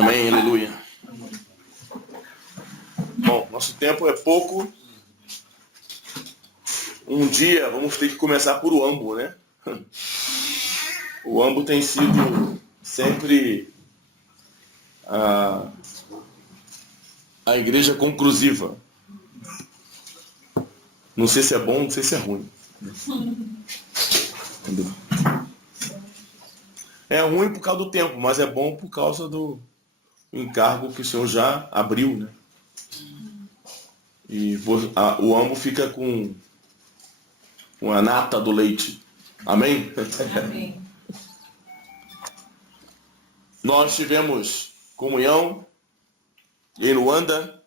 Amém, aleluia. Bom, nosso tempo é pouco. Um dia vamos ter que começar por Uambo, né? O Uambo tem sido sempre a igreja conclusiva. Não sei se é bom, não sei se é ruim. Entendeu? É ruim por causa do tempo, mas é bom por causa do encargo que o Senhor já abriu, né? E o Uambo fica com a nata do leite. Amém? Amém. Nós tivemos comunhão em Luanda,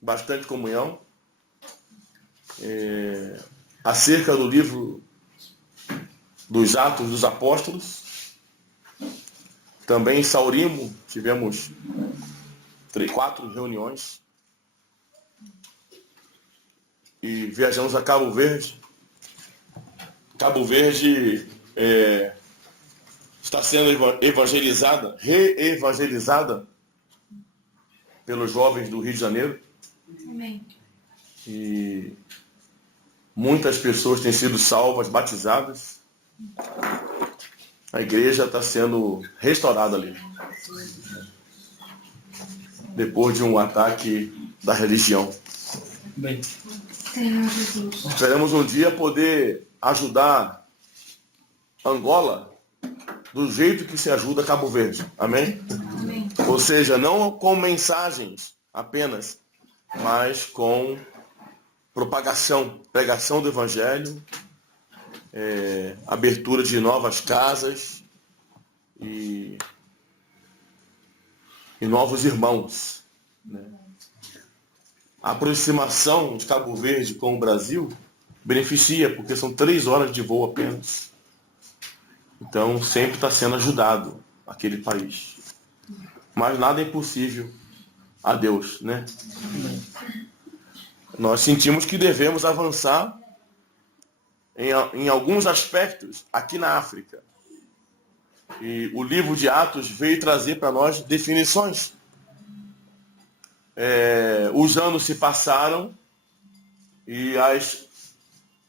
bastante comunhão, acerca do livro dos Atos dos Apóstolos. Também em Saurimo tivemos 4 reuniões. E viajamos a Cabo Verde. Cabo Verde está sendo reevangelizada pelos jovens do Rio de Janeiro. Amém. E muitas pessoas têm sido salvas, batizadas. A igreja está sendo restaurada ali. Depois de um ataque da religião. Bem. Senhor Jesus. Esperamos um dia poder ajudar Angola do jeito que se ajuda Cabo Verde. Amém? Amém. Ou seja, não com mensagens apenas, mas com propagação, pregação do Evangelho, abertura de novas casas e novos irmãos. Né? A aproximação de Cabo Verde com o Brasil beneficia, porque são 3 horas de voo apenas. Então sempre está sendo ajudado aquele país. Mas nada é impossível a Deus, né? Nós sentimos que devemos avançar em alguns aspectos aqui na África. E o livro de Atos veio trazer para nós definições. Os anos se passaram e as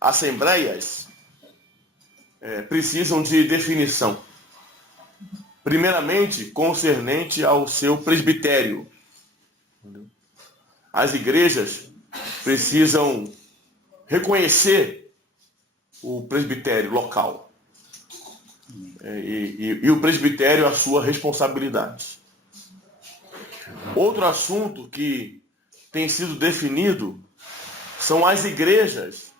assembleias precisam de definição. Primeiramente, concernente ao seu presbitério. As igrejas precisam reconhecer o presbitério local. E o presbitério a sua responsabilidade. Outro assunto que tem sido definido são as igrejas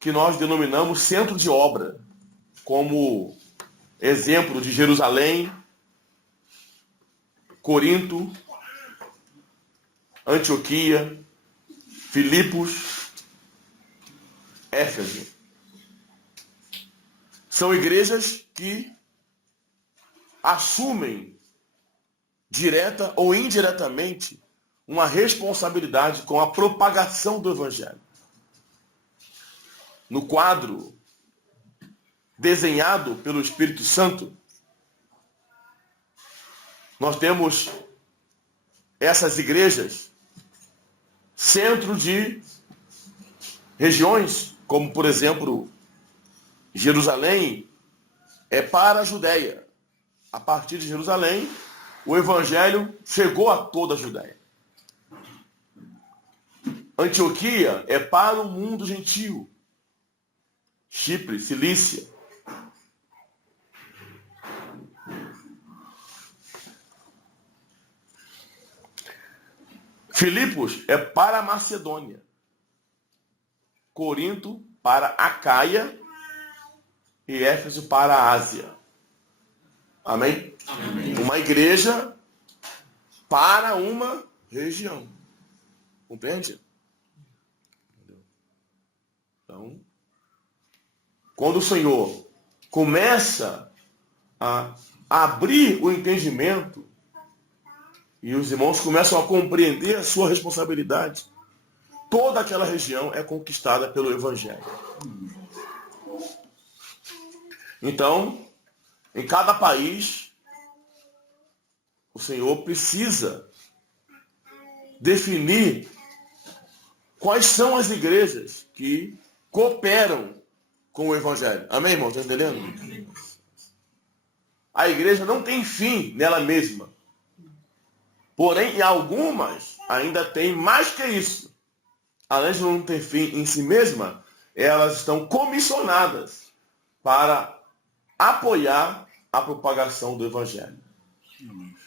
que nós denominamos centro de obra, como exemplo de Jerusalém, Corinto, Antioquia, Filipos, Éfeso. São igrejas que assumem, direta ou indiretamente, uma responsabilidade com a propagação do Evangelho. No quadro desenhado pelo Espírito Santo, nós temos essas igrejas, centro de regiões, como por exemplo, Jerusalém é para a Judéia. A partir de Jerusalém, o Evangelho chegou a toda a Judéia. Antioquia é para o mundo gentio. Chipre, Cilícia. Filipos é para a Macedônia. Corinto para a Caia e Éfeso para a Ásia. Amém? Amém? Uma igreja para uma região. Compreende? Então, quando o Senhor começa a abrir o entendimento e os irmãos começam a compreender a sua responsabilidade, toda aquela região é conquistada pelo Evangelho. Então, em cada país o Senhor precisa definir quais são as igrejas que cooperam com o Evangelho. Amém, irmão? Está entendendo? A igreja não tem fim nela mesma. Porém, em algumas ainda tem mais que isso. Além de não ter fim em si mesma, elas estão comissionadas para apoiar a propagação do Evangelho.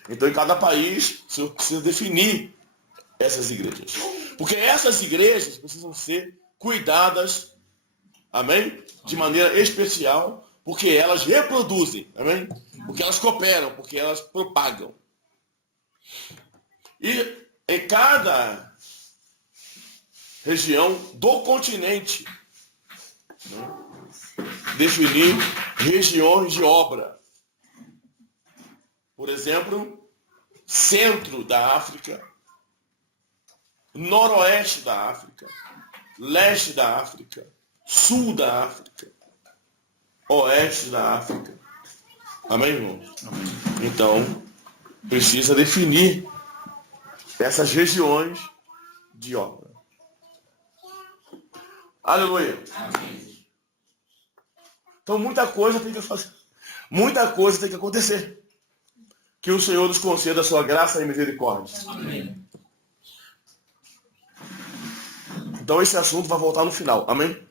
Então, em cada país, o Senhor precisa definir essas igrejas. Porque essas igrejas precisam ser cuidadas, amém? De maneira especial, porque elas reproduzem, amém? Porque elas cooperam, porque elas propagam. E em cada região do continente, né, definir regiões de obra. Por exemplo, centro da África, noroeste da África, leste da África, sul da África, oeste da África. Amém, irmãos? Amém. Então, precisa definir essas regiões de obra. Aleluia. Amém. Então, muita coisa tem que fazer. Muita coisa tem que acontecer. Que o Senhor nos conceda a sua graça e misericórdia. Amém. Então esse assunto vai voltar no final. Amém?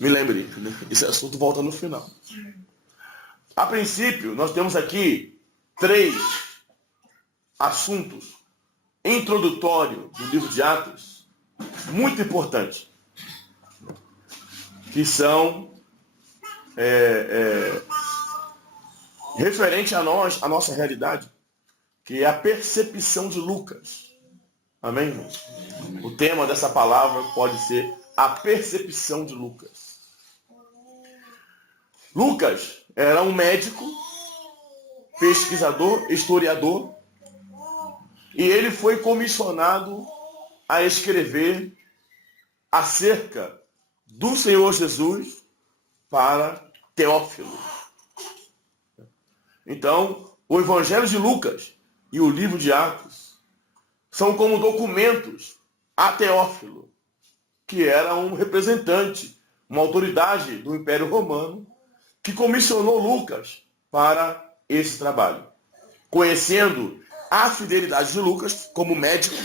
Me lembre, né? Esse assunto volta no final. A princípio, nós temos aqui 3 assuntos introdutórios do livro de Atos, muito importantes, que são referente a nós, a nossa realidade, que é a percepção de Lucas. Amém, irmãos? O tema dessa palavra pode ser a percepção de Lucas. Lucas era um médico, pesquisador, historiador, e ele foi comissionado a escrever acerca do Senhor Jesus para Teófilo. Então, o Evangelho de Lucas e o livro de Atos são como documentos a Teófilo, que era um representante, uma autoridade do Império Romano, que comissionou Lucas para esse trabalho. Conhecendo a fidelidade de Lucas como médico,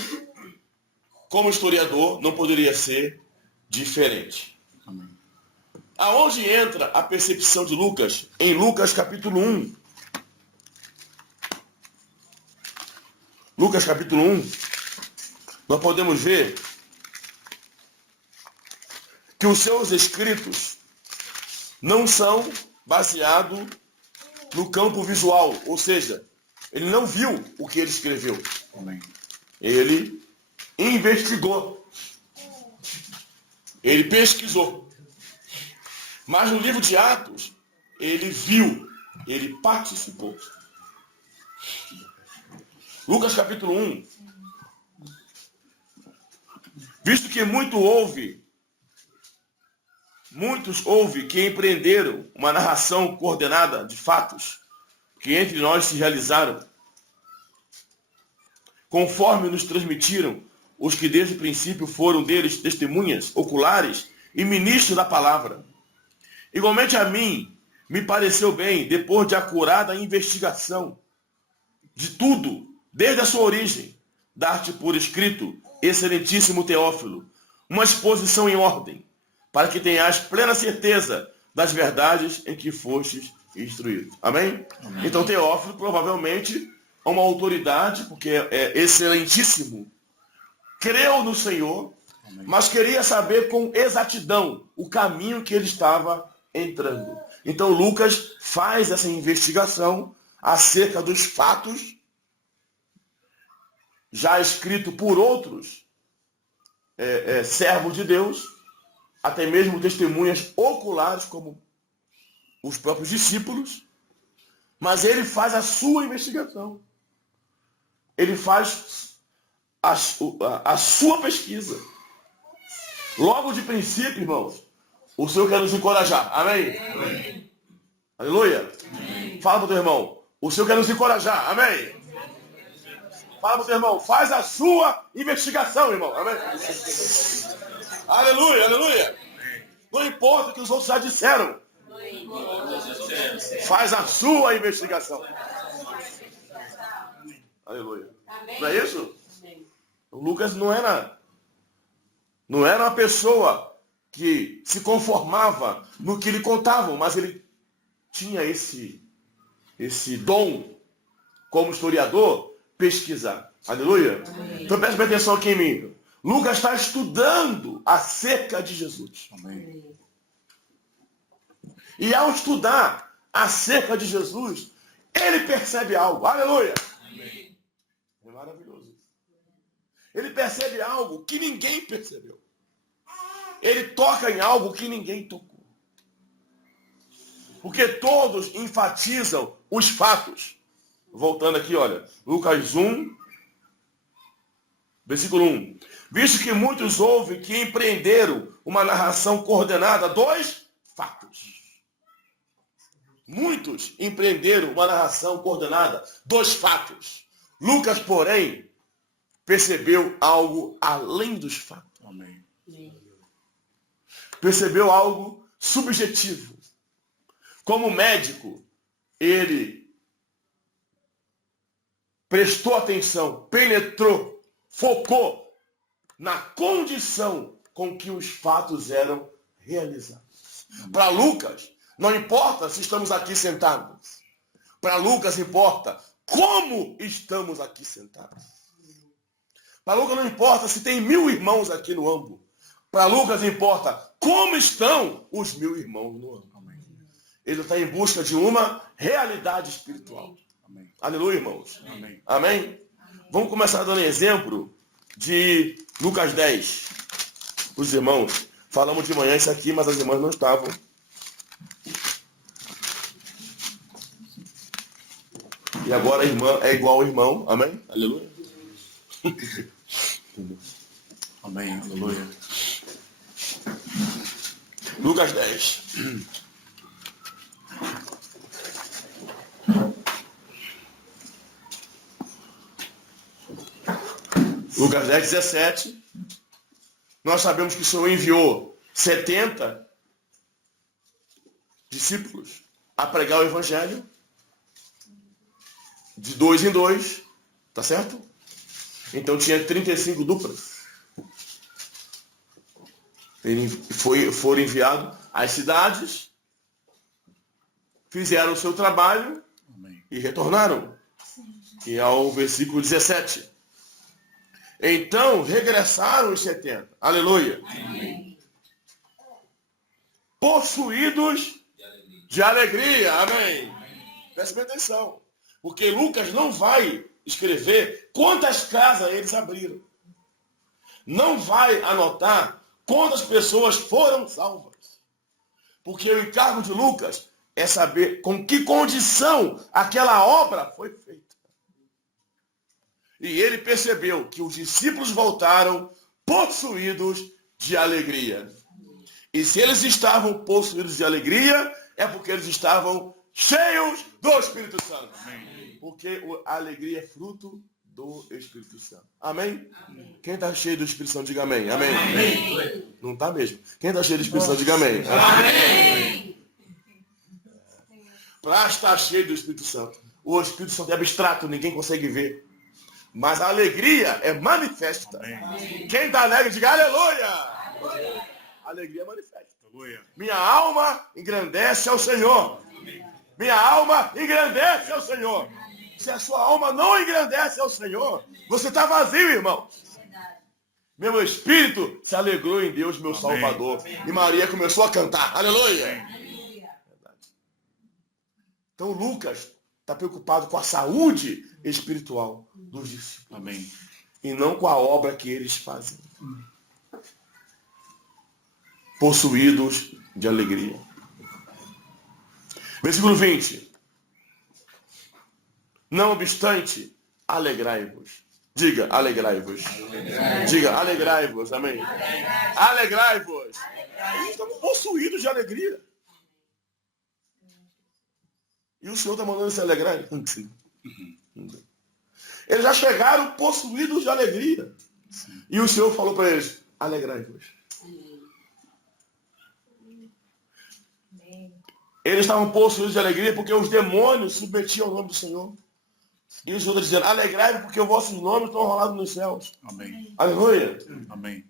como historiador, não poderia ser diferente. Amém. Aonde entra a percepção de Lucas? Em Lucas capítulo 1. Lucas capítulo 1, nós podemos ver que os seus escritos não são baseados no campo visual, ou seja, ele não viu o que ele escreveu. Amém. Ele investigou. Ele pesquisou. Mas no livro de Atos, ele viu, ele participou. Lucas capítulo 1. Visto que muitos houve que empreenderam uma narração coordenada de fatos que entre nós se realizaram, conforme nos transmitiram os que desde o princípio foram deles testemunhas oculares e ministros da palavra. Igualmente a mim me pareceu bem, depois de acurada investigação de tudo, desde a sua origem, dar-te por escrito, excelentíssimo Teófilo, uma exposição em ordem, para que tenhas plena certeza das verdades em que fostes instruído. Amém? Amém. Então Teófilo provavelmente é uma autoridade, porque é excelentíssimo, creu no Senhor, amém, mas queria saber com exatidão o caminho que ele estava entrando. Então Lucas faz essa investigação acerca dos fatos já escrito por outros servos de Deus, até mesmo testemunhas oculares, como os próprios discípulos, mas ele faz a sua investigação. Ele faz a sua pesquisa. Logo de princípio, irmãos, o Senhor quer nos encorajar. Amém? Amém. Aleluia. Amém. Fala para o teu irmão. O Senhor quer nos encorajar. Amém? Fala para o seu irmão. Faz a sua investigação, irmão. Amém? Aleluia, aleluia. Não importa o que os outros já disseram. Faz a sua investigação. Aleluia. Não é isso? O Lucas não era uma pessoa que se conformava no que lhe contavam, mas ele tinha esse dom, como historiador, pesquisar. Aleluia? Então preste atenção aqui em mim. Lucas está estudando acerca de Jesus. Amém. E ao estudar acerca de Jesus, ele percebe algo. Aleluia! Amém. É maravilhoso isso. Ele percebe algo que ninguém percebeu. Ele toca em algo que ninguém tocou. Porque todos enfatizam os fatos. Voltando aqui, olha. Lucas 1, versículo 1. Visto que muitos houve que empreenderam uma narração coordenada dos fatos. Muitos empreenderam uma narração coordenada dos fatos. Lucas, porém, percebeu algo além dos fatos. Amém. Percebeu algo subjetivo. Como médico, ele prestou atenção, penetrou, focou na condição com que os fatos eram realizados. Para Lucas, não importa se estamos aqui sentados. Para Lucas importa como estamos aqui sentados. Para Lucas não importa se tem 1000 irmãos aqui no âmbito. Para Lucas importa como estão os 1000 irmãos no âmbito. Ele está em busca de uma realidade espiritual. Amém. Aleluia, irmãos. Amém. Amém? Vamos começar dando exemplo de Lucas 10. Os irmãos, falamos de manhã isso aqui, mas as irmãs não estavam. E agora a irmã é igual ao irmão. Amém? Aleluia. Amém. Aleluia. Lucas 10. Lucas 10, 17. Nós sabemos que o Senhor enviou 70 discípulos a pregar o Evangelho. De 2 em 2. Tá certo? Então tinha 35 duplas. Foram enviados às cidades, fizeram o seu trabalho. Amém. E retornaram. Que é o versículo 17. Então regressaram os 70. Aleluia. Amém. Possuídos de alegria. Amém. Preste bem atenção. Porque Lucas não vai escrever quantas casas eles abriram. Não vai anotar quantas pessoas foram salvas. Porque o encargo de Lucas é saber com que condição aquela obra foi feita. E ele percebeu que os discípulos voltaram possuídos de alegria. E se eles estavam possuídos de alegria, é porque eles estavam cheios do Espírito Santo. Amém. Porque a alegria é fruto do Espírito Santo. Amém? Quem está cheio do Espírito Santo, diga amém. Amém. Amém. Não está mesmo. Quem está cheio do Espírito Santo, diga amém. Amém. Para estar cheio do Espírito Santo. O Espírito Santo é abstrato, ninguém consegue ver. Mas a alegria é manifesta. Amém. Quem está alegre, diga aleluia. A alegria é manifesta. Aleluia. Minha alma engrandece ao Senhor. Minha alma engrandece ao Senhor. Se a sua alma não engrandece ao Senhor, você está vazio, irmão. Meu espírito se alegrou em Deus, meu Salvador. E Maria começou a cantar. Aleluia. Então Lucas está preocupado com a saúde espiritual dos discípulos. Amém. E não com a obra que eles fazem. Possuídos de alegria. Versículo 20. Não obstante, alegrai-vos. Diga, alegrai-vos. Diga, alegrai-vos. Amém. Alegrai-vos. Estamos possuídos de alegria. E o Senhor está mandando se alegrar? Eles já chegaram possuídos de alegria. E o Senhor falou para eles, alegrai-vos. Eles estavam possuídos de alegria porque os demônios submetiam ao nome do Senhor. E o Senhor está dizendo, alegrai-vos porque os vossos nomes estão rolados nos céus. Amém. Aleluia. Amém.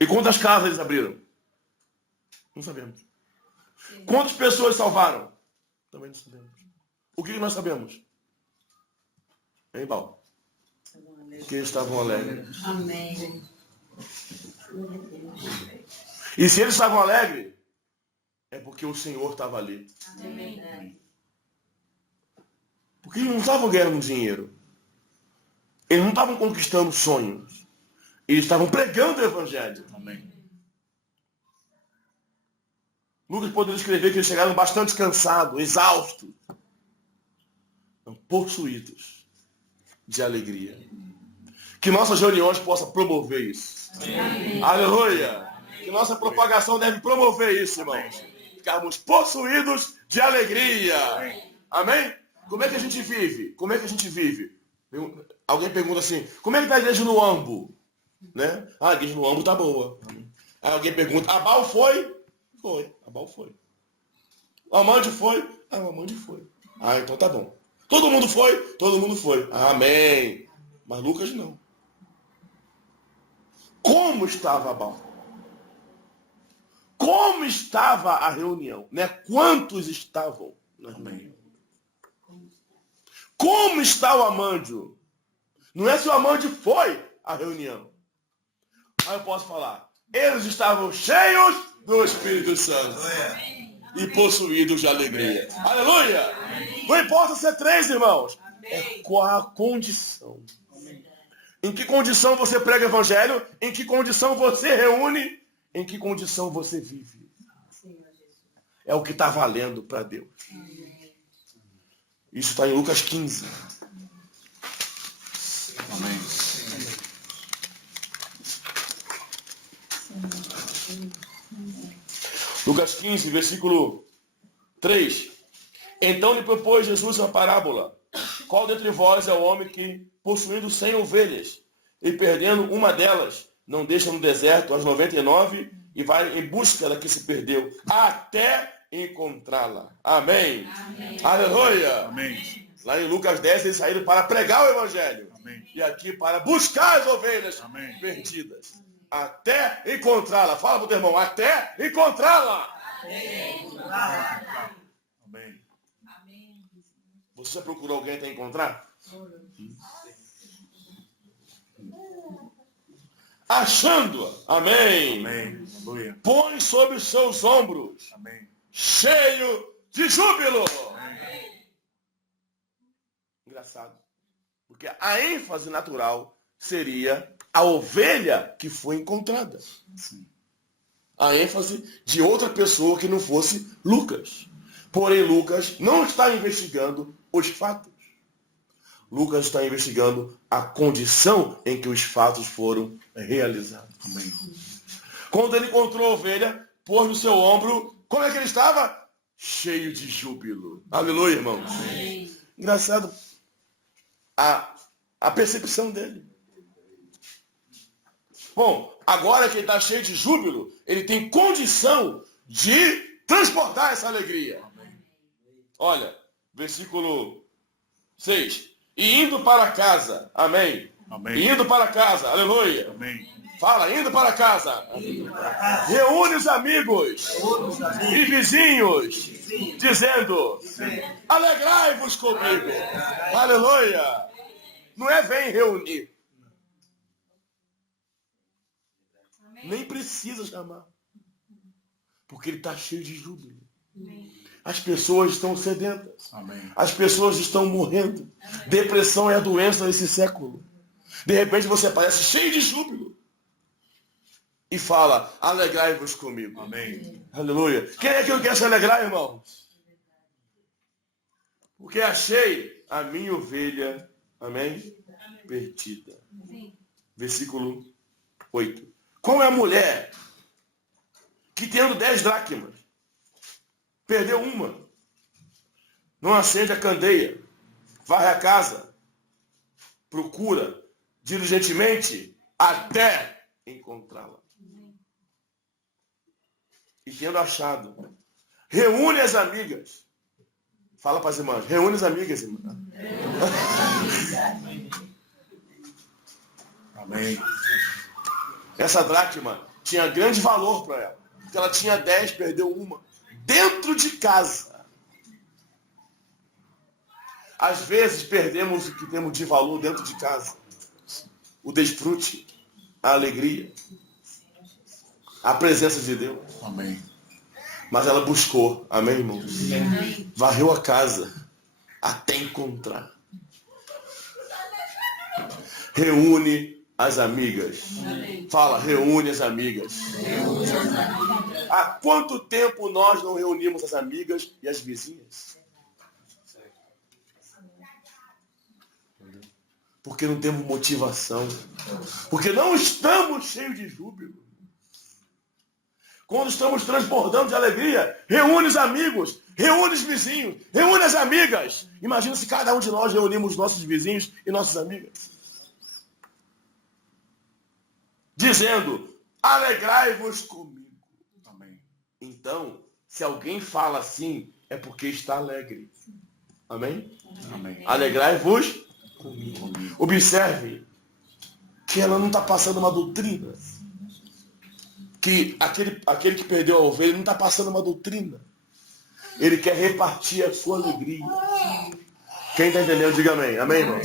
E quantas casas eles abriram? Não sabemos. Quantas pessoas salvaram? Também não sabemos. O que nós sabemos? Hein, Bal? Que eles estavam alegres. Amém. E se eles estavam alegres, é porque o Senhor estava ali. Amém. Porque eles não estavam ganhando dinheiro. Eles não estavam conquistando sonhos. Eles estavam pregando o Evangelho. Amém. Lucas poderia escrever que eles chegaram bastante cansados, exaustos, possuídos de alegria. Que nossas reuniões possam promover isso. Amém. Aleluia! Que nossa propagação deve promover isso, irmãos. Ficarmos possuídos de alegria. Amém? Como é que a gente vive? Como é que a gente vive? Alguém pergunta assim, como é que está a igreja no Ambo? Né? Ah, a igreja no Ambo está boa. Aí alguém pergunta, a Bal foi? Foi, a Bal foi. O Amande foi? Ah, o Amande foi. Ah, então tá bom. Todo mundo foi? Todo mundo foi. Amém. Mas Lucas não. Como estava a Bal? Como estava a reunião? Né? Quantos estavam na reunião? Como está o Amândio? Não é se o Amândio foi à reunião. Aí eu posso falar. Eles estavam cheios do Espírito Santo. E possuídos de alegria. Aleluia! Não importa ser 3, irmãos. É qual a condição. Em que condição você prega o Evangelho? Em que condição você reúne? Em que condição você vive? É o que está valendo para Deus. Isso está em Lucas 15. Amém. Lucas 15, versículo 3. Então lhe propôs Jesus uma parábola. Qual dentre vós é o homem que, possuindo 100 ovelhas, e perdendo uma delas, não deixa no deserto as 99 e vai em busca da que se perdeu, até encontrá-la. Amém. Amém. Aleluia. Amém. Lá em Lucas 10, eles saíram para pregar o Evangelho. Amém. E aqui para buscar as ovelhas Amém. perdidas. Até encontrá-la. Fala para o teu irmão, até encontrá-la. Amém. Você já procurou alguém até encontrar? Achando-a. Amém. Amém. Aleluia. Põe sobre os seus ombros, Amém. cheio de júbilo. Engraçado. Porque a ênfase natural seria a ovelha que foi encontrada. Sim. A ênfase de outra pessoa que não fosse Lucas. Porém, Lucas não está investigando os fatos. Lucas está investigando a condição em que os fatos foram realizados. Amém. Quando ele encontrou a ovelha, pôs no seu ombro, como é que ele estava? Cheio de júbilo. Aleluia, irmãos. Amém. Engraçado a percepção dele. Bom, agora que ele está cheio de júbilo, ele tem condição de transportar essa alegria. Olha, versículo 6. E indo para casa, amém. Amém. E indo para casa, aleluia. Amém. Fala, indo para casa. Reúne os amigos e vizinhos, dizendo, alegrai-vos comigo. Aleluia. Não é vem reunir. Nem precisa chamar. Porque ele está cheio de júbilo. As pessoas estão sedentas. Amém. As pessoas estão morrendo. Depressão é a doença desse século. De repente você aparece cheio de júbilo. E fala, alegrai-vos comigo. Amém. Aleluia. Quem é que não quer se alegrar, irmãos? Porque achei a minha ovelha, amém? Perdida. Versículo 8. Qual é a mulher que tendo 10 dracmas, perdeu uma, não acende a candeia, varre a casa, procura diligentemente até encontrá-la? E tendo achado, reúne as amigas. Fala para as irmãs, reúne as amigas, irmã. Amém. Essa dracma tinha grande valor para ela. Porque ela tinha 10, perdeu uma. Dentro de casa. Às vezes perdemos o que temos de valor dentro de casa. O desfrute, a alegria, a presença de Deus. Amém. Mas ela buscou, amém, irmãos? Varreu a casa até encontrar. Reúne as amigas. Fala, reúne as amigas. Há quanto tempo nós não reunimos as amigas e as vizinhas? Porque não temos motivação. Porque não estamos cheios de júbilo. Quando estamos transbordando de alegria, reúne os amigos, reúne os vizinhos, reúne as amigas. Imagina se cada um de nós reunimos nossos vizinhos e nossas amigas. Dizendo, alegrai-vos comigo. Amém. Então, se alguém fala assim, é porque está alegre. Amém? Amém. Alegrai-vos comigo. Observe que ela não está passando uma doutrina. Que aquele que perdeu a ovelha não está passando uma doutrina. Ele quer repartir a sua alegria. Quem está entendendo, diga amém. Amém, irmão?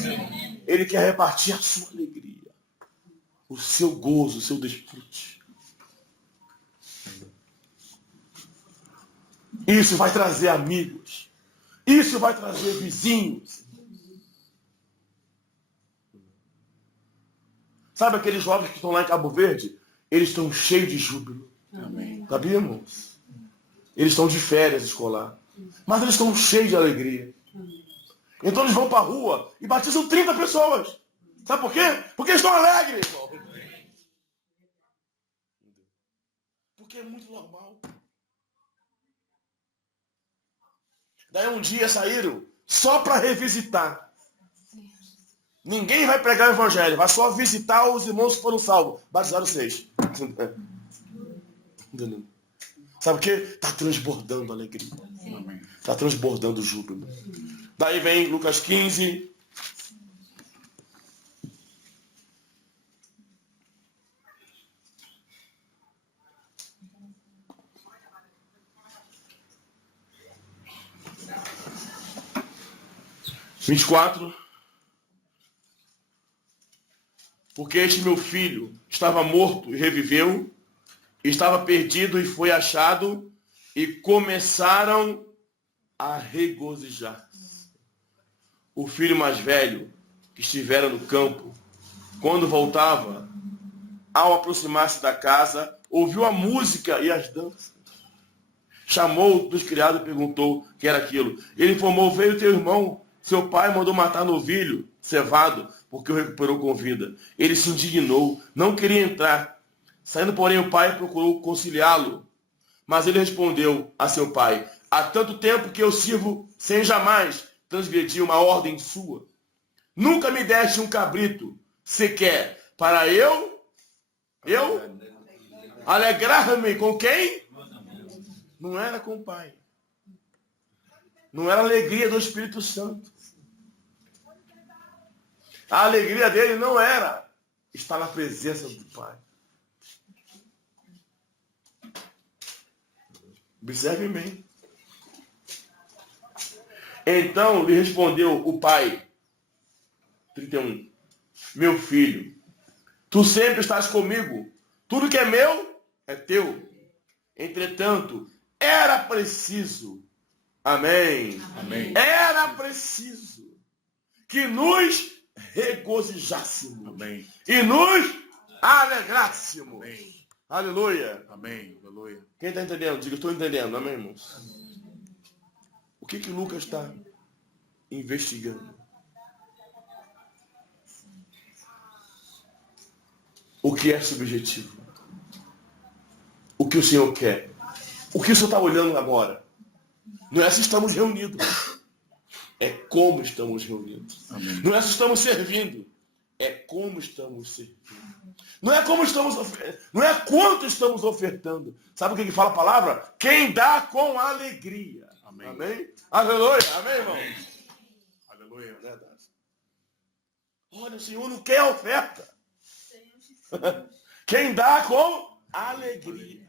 Ele quer repartir a sua alegria. O seu gozo, o seu desfrute. Isso vai trazer amigos. Isso vai trazer vizinhos. Sabe aqueles jovens que estão lá em Cabo Verde? Eles estão cheios de júbilo. Amém. Sabia, irmãos? Eles estão de férias escolar. Mas eles estão cheios de alegria. Então eles vão para a rua e batizam 30 pessoas. Sabe por quê? Porque eles estão alegres, irmão. Porque é muito normal. Daí um dia saíram só para revisitar. Ninguém vai pregar o evangelho, vai só visitar os irmãos que foram salvos. Batizaram 6. Sabe o quê? Está transbordando alegria. Está transbordando júbilo. Daí vem Lucas 15. (24). Porque este meu filho estava morto e reviveu, estava perdido e foi achado, e começaram a regozijar-se. O filho mais velho, que estivera no campo, quando voltava, ao aproximar-se da casa, ouviu a música e as danças. Chamou dos criados e perguntou o que era aquilo. Ele informou, veio teu irmão, seu pai mandou matar novilho cevado, porque o recuperou com vida. Ele se indignou, não queria entrar. Saindo, porém, o pai procurou conciliá-lo. Mas ele respondeu a seu pai, há tanto tempo que eu sirvo sem jamais transgredir uma ordem sua. Nunca me deste um cabrito, sequer, para eu alegrar-me com quem? Não era com o pai. Não era a alegria do Espírito Santo. A alegria dele não era estar na presença do Pai. Observe bem. Então lhe respondeu o pai, 31, meu filho, tu sempre estás comigo, tudo que é meu é teu. Entretanto, era preciso, amém, Amém. era preciso que nos regozijássemos. Amém. E nos alegrássemos. Amém. Aleluia. Amém. Aleluia. Quem está entendendo? Diga, estou entendendo. Amém, irmãos? O que Lucas está investigando? O que é subjetivo? que o Senhor quer. O que o Senhor está olhando agora? Não é se estamos reunidos. É como estamos reunidos. Amém. Não é se estamos servindo. É como estamos servindo. Não é como estamos ofertando. Não é quanto estamos ofertando. Sabe o que fala a palavra? Quem dá com alegria. Amém. Amém? Aleluia. Amém, irmão? Aleluia. Verdade. Olha, o Senhor não quer oferta. Quem dá com alegria.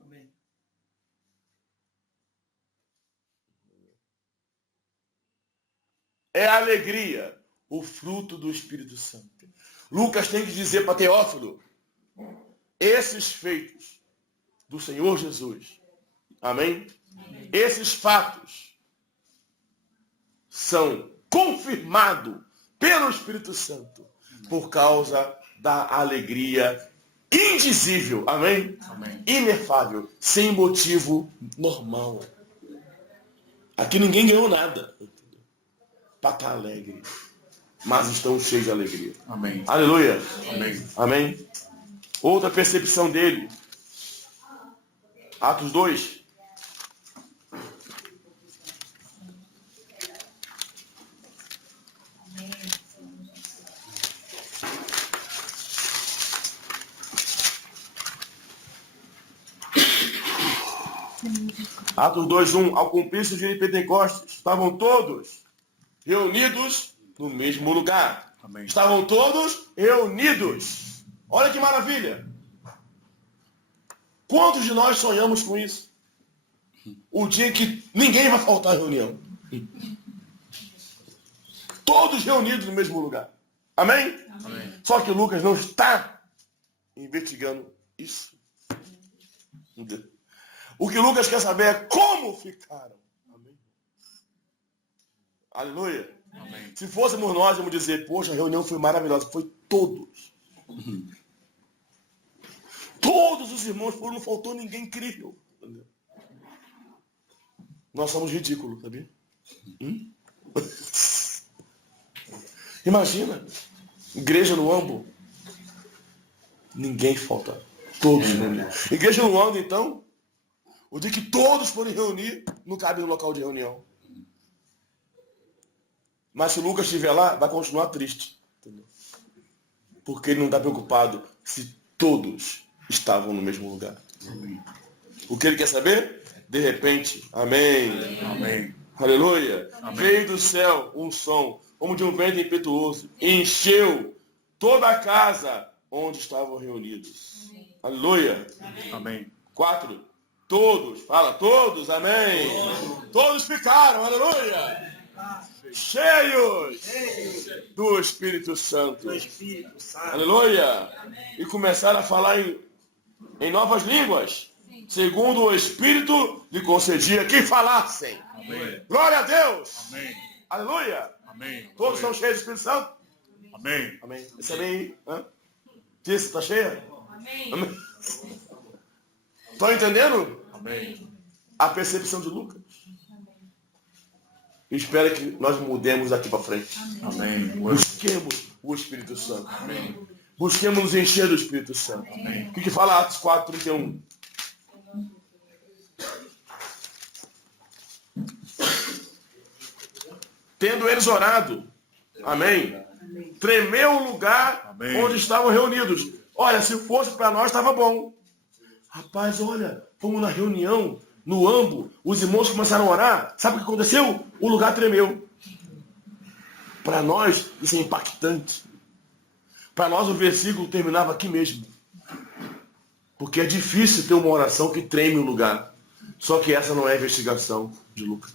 Amém. É a alegria, o fruto do Espírito Santo. Lucas tem que dizer para Teófilo, esses feitos do Senhor Jesus, amém? Esses fatos são confirmados pelo Espírito Santo por causa da alegria indizível, amém? Amém. Inefável, sem motivo normal. Aqui ninguém ganhou nada para estar alegre, mas estão cheios de alegria. Amém. Aleluia. Amém. Amém. Outra percepção dele. Atos 2. Atos 2:1. Ao cumprir-se o dia de Pentecostes, estavam todos reunidos no mesmo lugar. Amém. Estavam todos reunidos. Olha que maravilha. Quantos de nós sonhamos com isso? O dia em que ninguém vai faltar à reunião. Todos reunidos no mesmo lugar. Amém? Amém. Só que Lucas não está investigando isso. O que Lucas quer saber é como ficaram. Amém? Aleluia. Amém. Se fôssemos nós, vamos dizer, poxa, a reunião foi maravilhosa. Foi todos. Todos os irmãos foram, não faltou ninguém incrível. Entendeu? Nós somos ridículos, sabia? Imagina, igreja no Ambo, ninguém falta. Todos reunidos. Igreja no Ambo, então, o dia que todos forem reunir, não cabe no local de reunião. Mas se o Lucas estiver lá, vai continuar triste. Entendeu? Porque ele não está preocupado se todos estavam no mesmo lugar. Amém. O que ele quer saber? De repente, amém. Amém. Aleluia. Amém. Veio do céu um som, como de um vento impetuoso, e encheu toda a casa onde estavam reunidos. Aleluia. Amém. 4. Todos, fala todos, amém. Todos ficaram, aleluia. Cheios do Espírito Santo. Aleluia. E começaram a falar em novas línguas, segundo o Espírito lhe concedia que falassem. Amém. Glória a Deus. Amém. Aleluia. Amém. Todos estão cheios do Espírito Santo? Amém. Amém. Recebe aí. Tícia, está cheia? Amém. Estão entendendo Amém. a percepção de Lucas? Eu espero que nós mudemos daqui para frente. Amém. Busquemos o Espírito Santo. Amém. Busquemos nos encher do Espírito Santo. Amém. O que fala Atos 4:31? Tendo eles orado, amém, tremeu o lugar Amém. onde estavam reunidos. Olha, se fosse para nós, estava bom. Rapaz, olha, fomos na reunião, no Ambo, os irmãos começaram a orar. Sabe o que aconteceu? O lugar tremeu. Para nós, isso é impactante. Para nós, o versículo terminava aqui mesmo. Porque é difícil ter uma oração que treme o lugar. Só que essa não é a investigação de Lucas.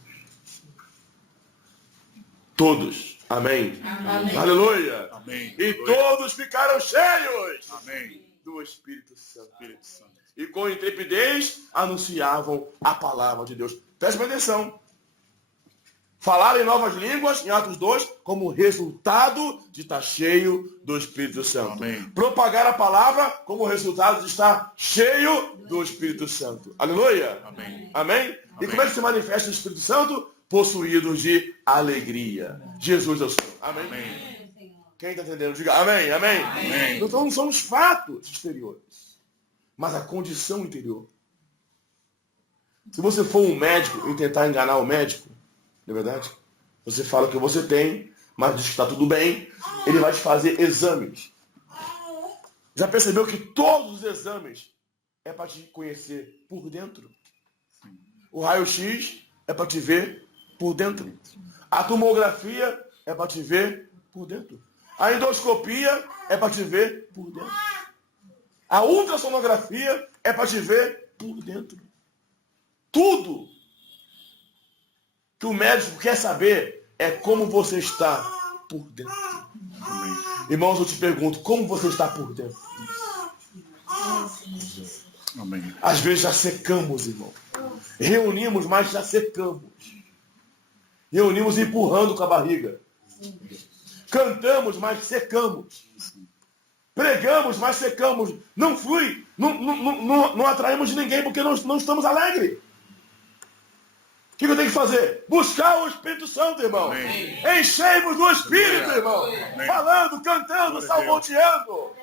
Todos. Amém. Amém. Aleluia. Amém. E todos ficaram cheios Amém. do Espírito Santo. Espírito Santo. E com intrepidez anunciavam a palavra de Deus. Preste atenção. Falaram em novas línguas, em Atos 2, como resultado de estar cheio do Espírito Santo. Amém. Propagar a palavra como resultado de estar cheio do Espírito Santo. Aleluia. Amém. Amém? E Amém. como é que se manifesta o Espírito Santo? Possuídos de alegria. Jesus é o Senhor. Amém? Amém. Quem está entendendo? Diga amém, amém. Amém. Então não são os fatos exteriores, mas a condição interior. Se você for um médico e tentar enganar o médico, não é verdade? Você fala o que você tem, mas diz que está tudo bem, ele vai te fazer exames. Já percebeu que todos os exames é para te conhecer por dentro? O raio-x é para te ver por dentro. A tomografia é para te ver por dentro. A endoscopia é para te ver por dentro. A ultrassonografia é para te ver por dentro. Tudo que o médico quer saber é como você está por dentro. Amém. Irmãos, eu te pergunto, como você está por dentro? Amém. Às vezes já secamos, irmão. Reunimos, mas já secamos. Reunimos empurrando com a barriga. Cantamos, mas secamos. Pregamos, mas secamos. Não flui. Não atraímos ninguém porque não estamos alegres. O que eu tenho que fazer? Buscar o Espírito Santo, irmão. Enchemos do Espírito, irmão. Amém. Falando, cantando, salmodiando.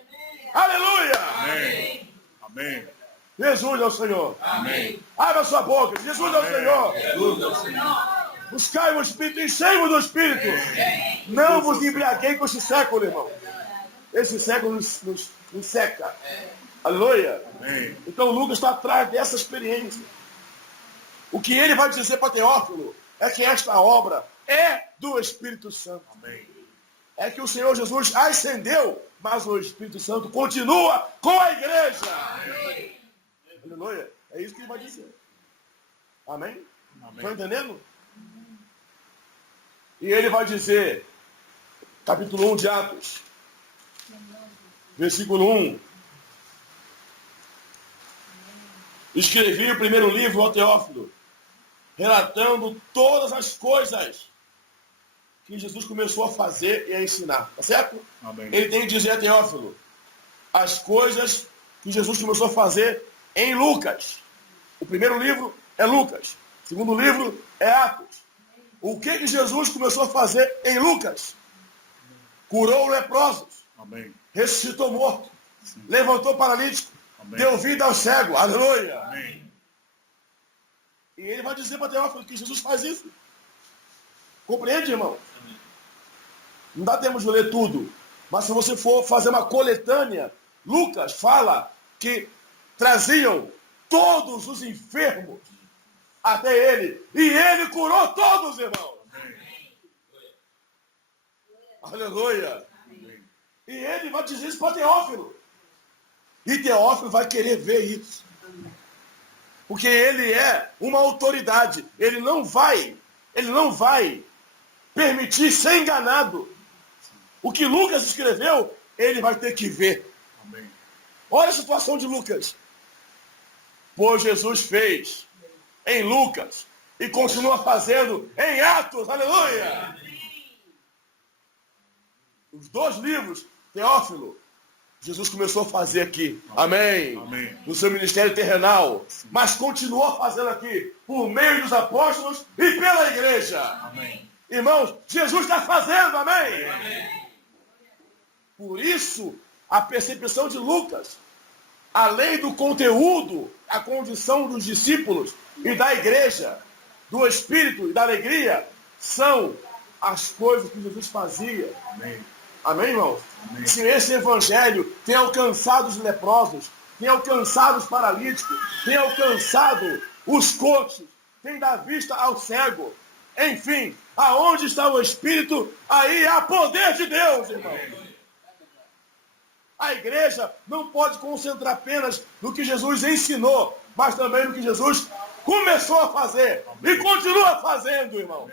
Aleluia! Amém. Amém. Jesus é o Senhor. Amém. Abra sua boca. Jesus é o Senhor. Buscai o Espírito, enchei-vos do Espírito. Não vos embriaguei com este século, irmão. Esse século nos seca. Aleluia. Amém. Então Lucas está atrás dessa experiência. O que ele vai dizer para Teófilo é que esta obra é do Espírito Santo. Amém. É que o Senhor Jesus ascendeu, mas o Espírito Santo continua com a igreja. Amém. Aleluia. É isso que ele vai dizer. Amém? Amém. Estão entendendo? E ele vai dizer, capítulo 1 de Atos, versículo 1. Escrevi o primeiro livro ao Teófilo, relatando todas as coisas que Jesus começou a fazer e a ensinar. Tá certo? Amém. Ele tem que dizer a Teófilo as coisas que Jesus começou a fazer em Lucas. O primeiro livro é Lucas. O segundo livro é Atos. O que Jesus começou a fazer em Lucas? Curou leprosos. Amém. Ressuscitou morto. Levantou paralítico. Amém. Deu vida ao cego. Aleluia. Amém. E ele vai dizer para Teófilo que Jesus faz isso. Compreende, irmão? Não dá tempo de ler tudo. Mas se você for fazer uma coletânea, Lucas fala que traziam todos os enfermos até ele. E ele curou todos, irmão. Amém. Aleluia. Amém. E ele vai dizer isso para Teófilo. E Teófilo vai querer ver isso. Porque ele é uma autoridade. Ele não vai permitir ser enganado. O que Lucas escreveu, ele vai ter que ver. Amém. Olha a situação de Lucas. Pois Jesus fez em Lucas e continua fazendo em Atos. Aleluia! Os dois livros, Teófilo, Jesus começou a fazer aqui. Amém. Amém. No seu ministério terrenal. Mas continuou fazendo aqui, por meio dos apóstolos e pela igreja. Amém. Irmãos, Jesus está fazendo, amém? Amém. Por isso, a percepção de Lucas, além do conteúdo, a condição dos discípulos e da igreja, do Espírito e da alegria, são as coisas que Jesus fazia. Amém. Amém, irmãos? Amém. Se esse evangelho tem alcançado os leprosos, tem alcançado os paralíticos, tem alcançado os coxos, tem dado vista ao cego, enfim, aonde está o Espírito, aí há poder de Deus, irmão. A igreja não pode concentrar apenas no que Jesus ensinou, mas também no que Jesus começou a fazer e continua fazendo, irmão.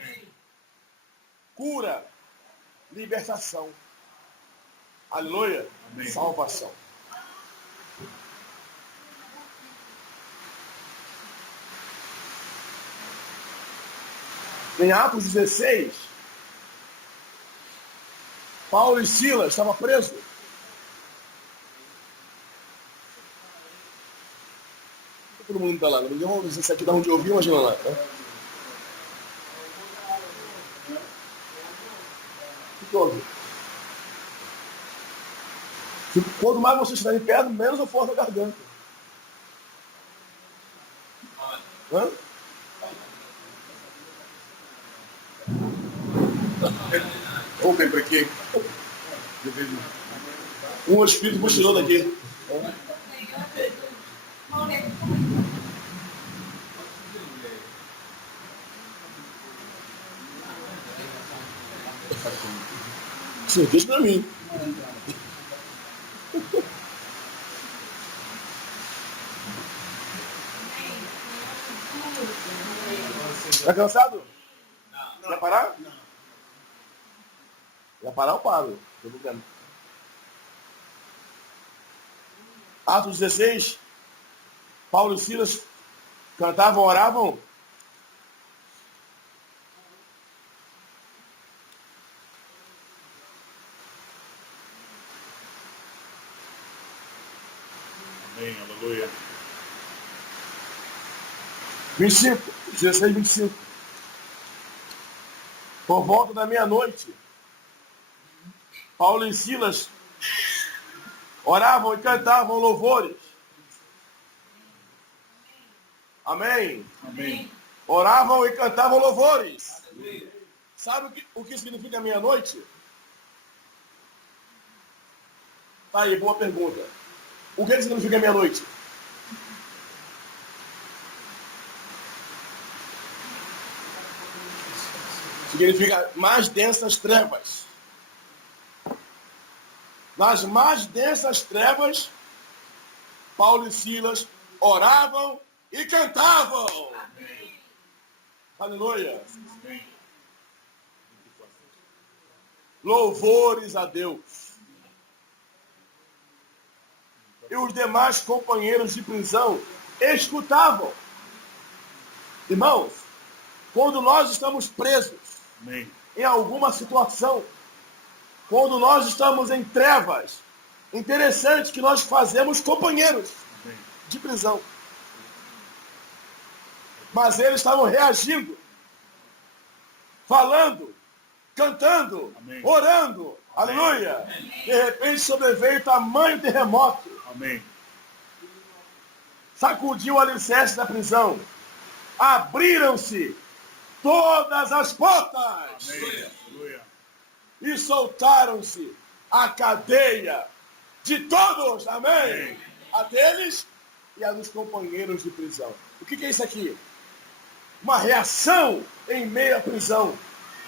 Cura, libertação, aleluia, Amém. salvação. Em Atos 16, Paulo e Silas estavam presos. Todo mundo está lá. Não sei se aqui da onde eu ouvi, imagina lá. Tá? O que houve? Quanto mais você estiver perto, menos eu forço a garganta. Hã? Um espírito cochilou daqui. Sim, deixa pra mim. Tá cansado? Quer parar? Quer parar, eu paro. Tô brincando. Atos 16, Paulo e Silas cantavam, oravam. Amém, aleluia. 25, 16, 25. Por volta da meia-noite, Paulo e Silas oravam e cantavam louvores. Amém. Amém. Oravam e cantavam louvores. Sabe o que significa meia-noite? Tá aí, boa pergunta. O que significa meia-noite? Significa mais densas trevas. Nas mais densas trevas, Paulo e Silas oravam e cantavam. Amém. Aleluia. Amém. Louvores a Deus. E os demais companheiros de prisão escutavam. Irmãos, quando nós estamos presos Amém. em alguma situação, quando nós estamos em trevas, interessante que nós fazemos companheiros Amém. de prisão. Mas eles estavam reagindo, falando, cantando, Amém. orando. Amém. Aleluia. De repente sobreveio tamanho terremoto. Amém. Sacudiu o alicerce da prisão. Abriram-se todas as portas. Amém. Aleluia. E soltaram-se a cadeia de todos. Amém. Amém. A deles e a dos companheiros de prisão. O que é isso aqui? Uma reação em meio à prisão.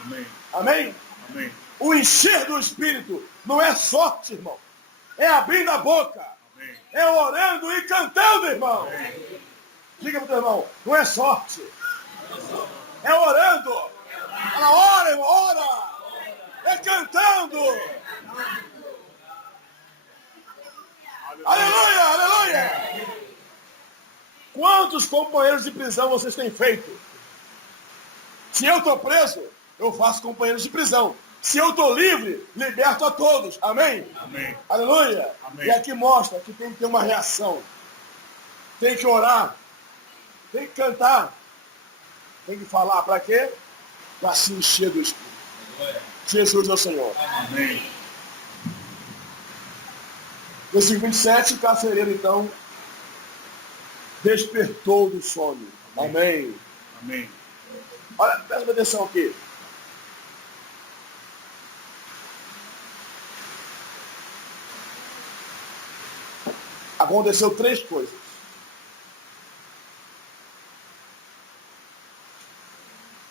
Amém. Amém? Amém. O encher do Espírito não é sorte, irmão. É abrindo a boca. Amém. É orando e cantando, irmão. Amém. Diga pro teu irmão, não é sorte. É orando. Ela ora, irmão, ora. É cantando. Aleluia, aleluia. Quantos companheiros de prisão vocês têm feito? Se eu estou preso, eu faço companheiros de prisão. Se eu estou livre, liberto a todos. Amém? Amém. Aleluia. Amém. E aqui mostra que tem que ter uma reação. Tem que orar. Tem que cantar. Tem que falar. Para quê? Para se encher do Espírito. Jesus é o Senhor. Amém. Versículo 27, o carcereiro, então, despertou do sono. Amém. Amém. Olha, presta atenção aqui. Aconteceu 3 coisas.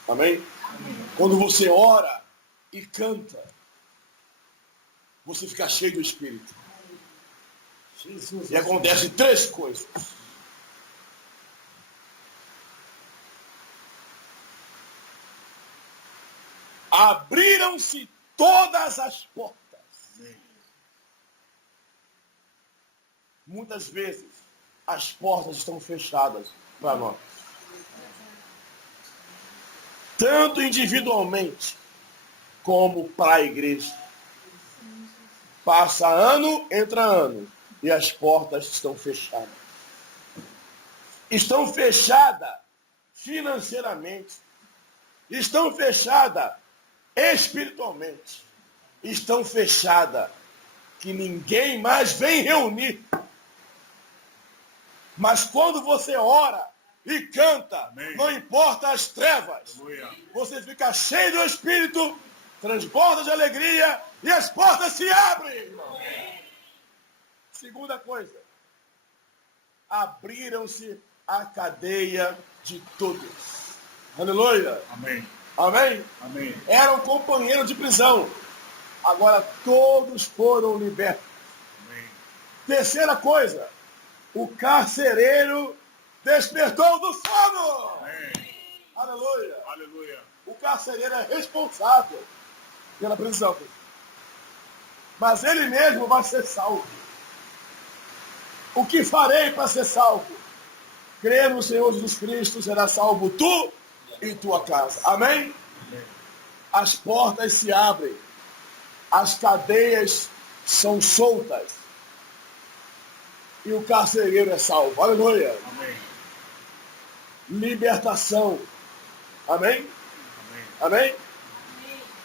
Amém? Quando você ora e canta, você fica cheio do Espírito. E acontece 3 coisas. Abriram-se todas as portas. Amém. Muitas vezes as portas estão fechadas para nós. Tanto individualmente como para a igreja. Passa ano, entra ano. E as portas estão fechadas. Estão fechadas financeiramente. Estão fechadas espiritualmente. Estão fechadas que ninguém mais vem reunir. Mas quando você ora e canta, Amém. não importa as trevas, Aleluia. você fica cheio do Espírito transborda de alegria e as portas se abrem, irmão. Segunda coisa, abriram-se a cadeia de todos. Aleluia. Amém. Amém? Amém. Eram companheiros de prisão. Agora todos foram libertos. Amém. Terceira coisa, o carcereiro despertou do sono. Amém. Aleluia. Aleluia. O carcereiro é responsável pela prisão. Mas ele mesmo vai ser salvo. O que farei para ser salvo? Crer no Senhor Jesus Cristo, será salvo tu e tua casa. Amém? Amém. As portas se abrem. As cadeias são soltas. E o carcereiro é salvo. Aleluia. Amém. Libertação. Amém? Amém. Amém?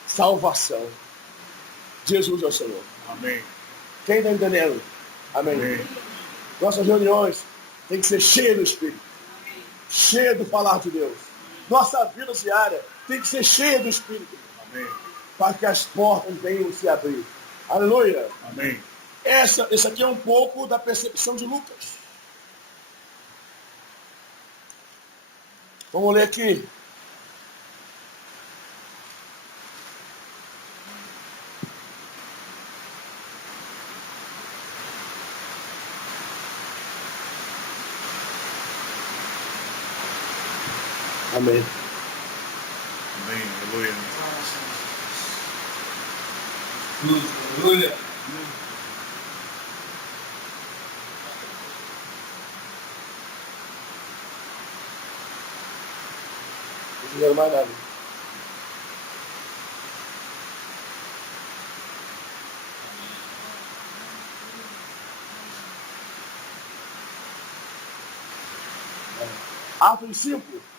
Salvação. Jesus é o Senhor. Amém. Quem está entendendo? Amém. Amém. Nossas reuniões tem que ser cheias do Espírito. Cheia do falar de Deus. Nossa vida diária tem que ser cheia do Espírito. Amém. Para que as portas venham se abrir. Aleluia. Amém. Esse aqui é um pouco da percepção de Lucas. Vamos ler aqui. Amém. Amém. Aleluia. Aleluia. Não quero mais nada. Atos 5.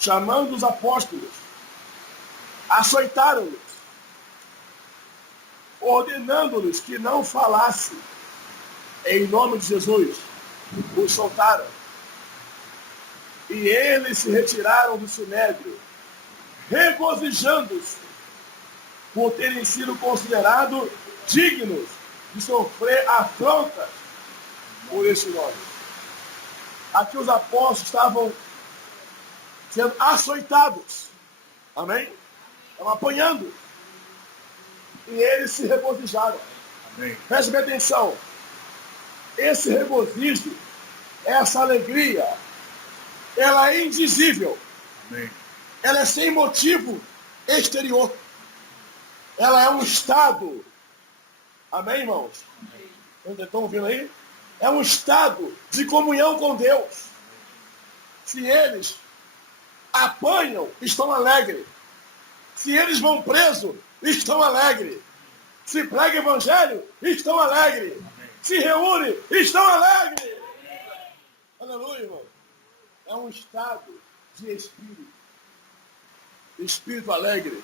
Chamando os apóstolos, açoitaram-los, ordenando-lhes que não falassem em nome de Jesus. Os soltaram. E eles se retiraram do sinédrio, regozijando-se por terem sido considerados dignos de sofrer afronta por esse nome. Aqui os apóstolos estavam sendo açoitados. Amém? Estavam apanhando. E eles se regozijaram. Amém. Preste bem atenção. Esse regozijo, essa alegria, ela é indizível. Amém. Ela é sem motivo exterior. Ela é um estado. Amém, irmãos? Estão ouvindo aí? É um estado de comunhão com Deus. Se eles apanham, estão alegres. Se eles vão presos, estão alegres. Se pregam evangelho, estão alegres. Se reúnem, estão alegres. Aleluia, irmão. É um estado de espírito. Espírito alegre.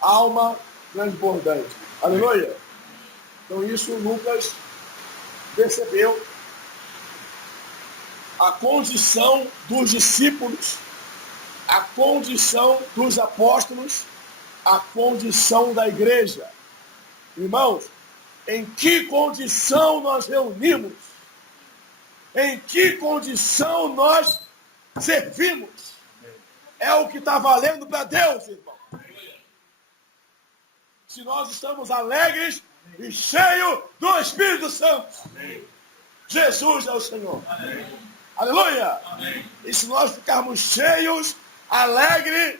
Alma transbordante. Aleluia. Então isso Lucas percebeu a condição dos discípulos, a condição dos apóstolos, a condição da igreja. Irmãos, em que condição nós reunimos? Em que condição nós servimos? É o que está valendo para Deus, irmão. Se nós estamos alegres e cheios do Espírito Santo. Amém. Jesus é o Senhor. Amém. Aleluia. Amém. E se nós ficarmos cheios, alegres,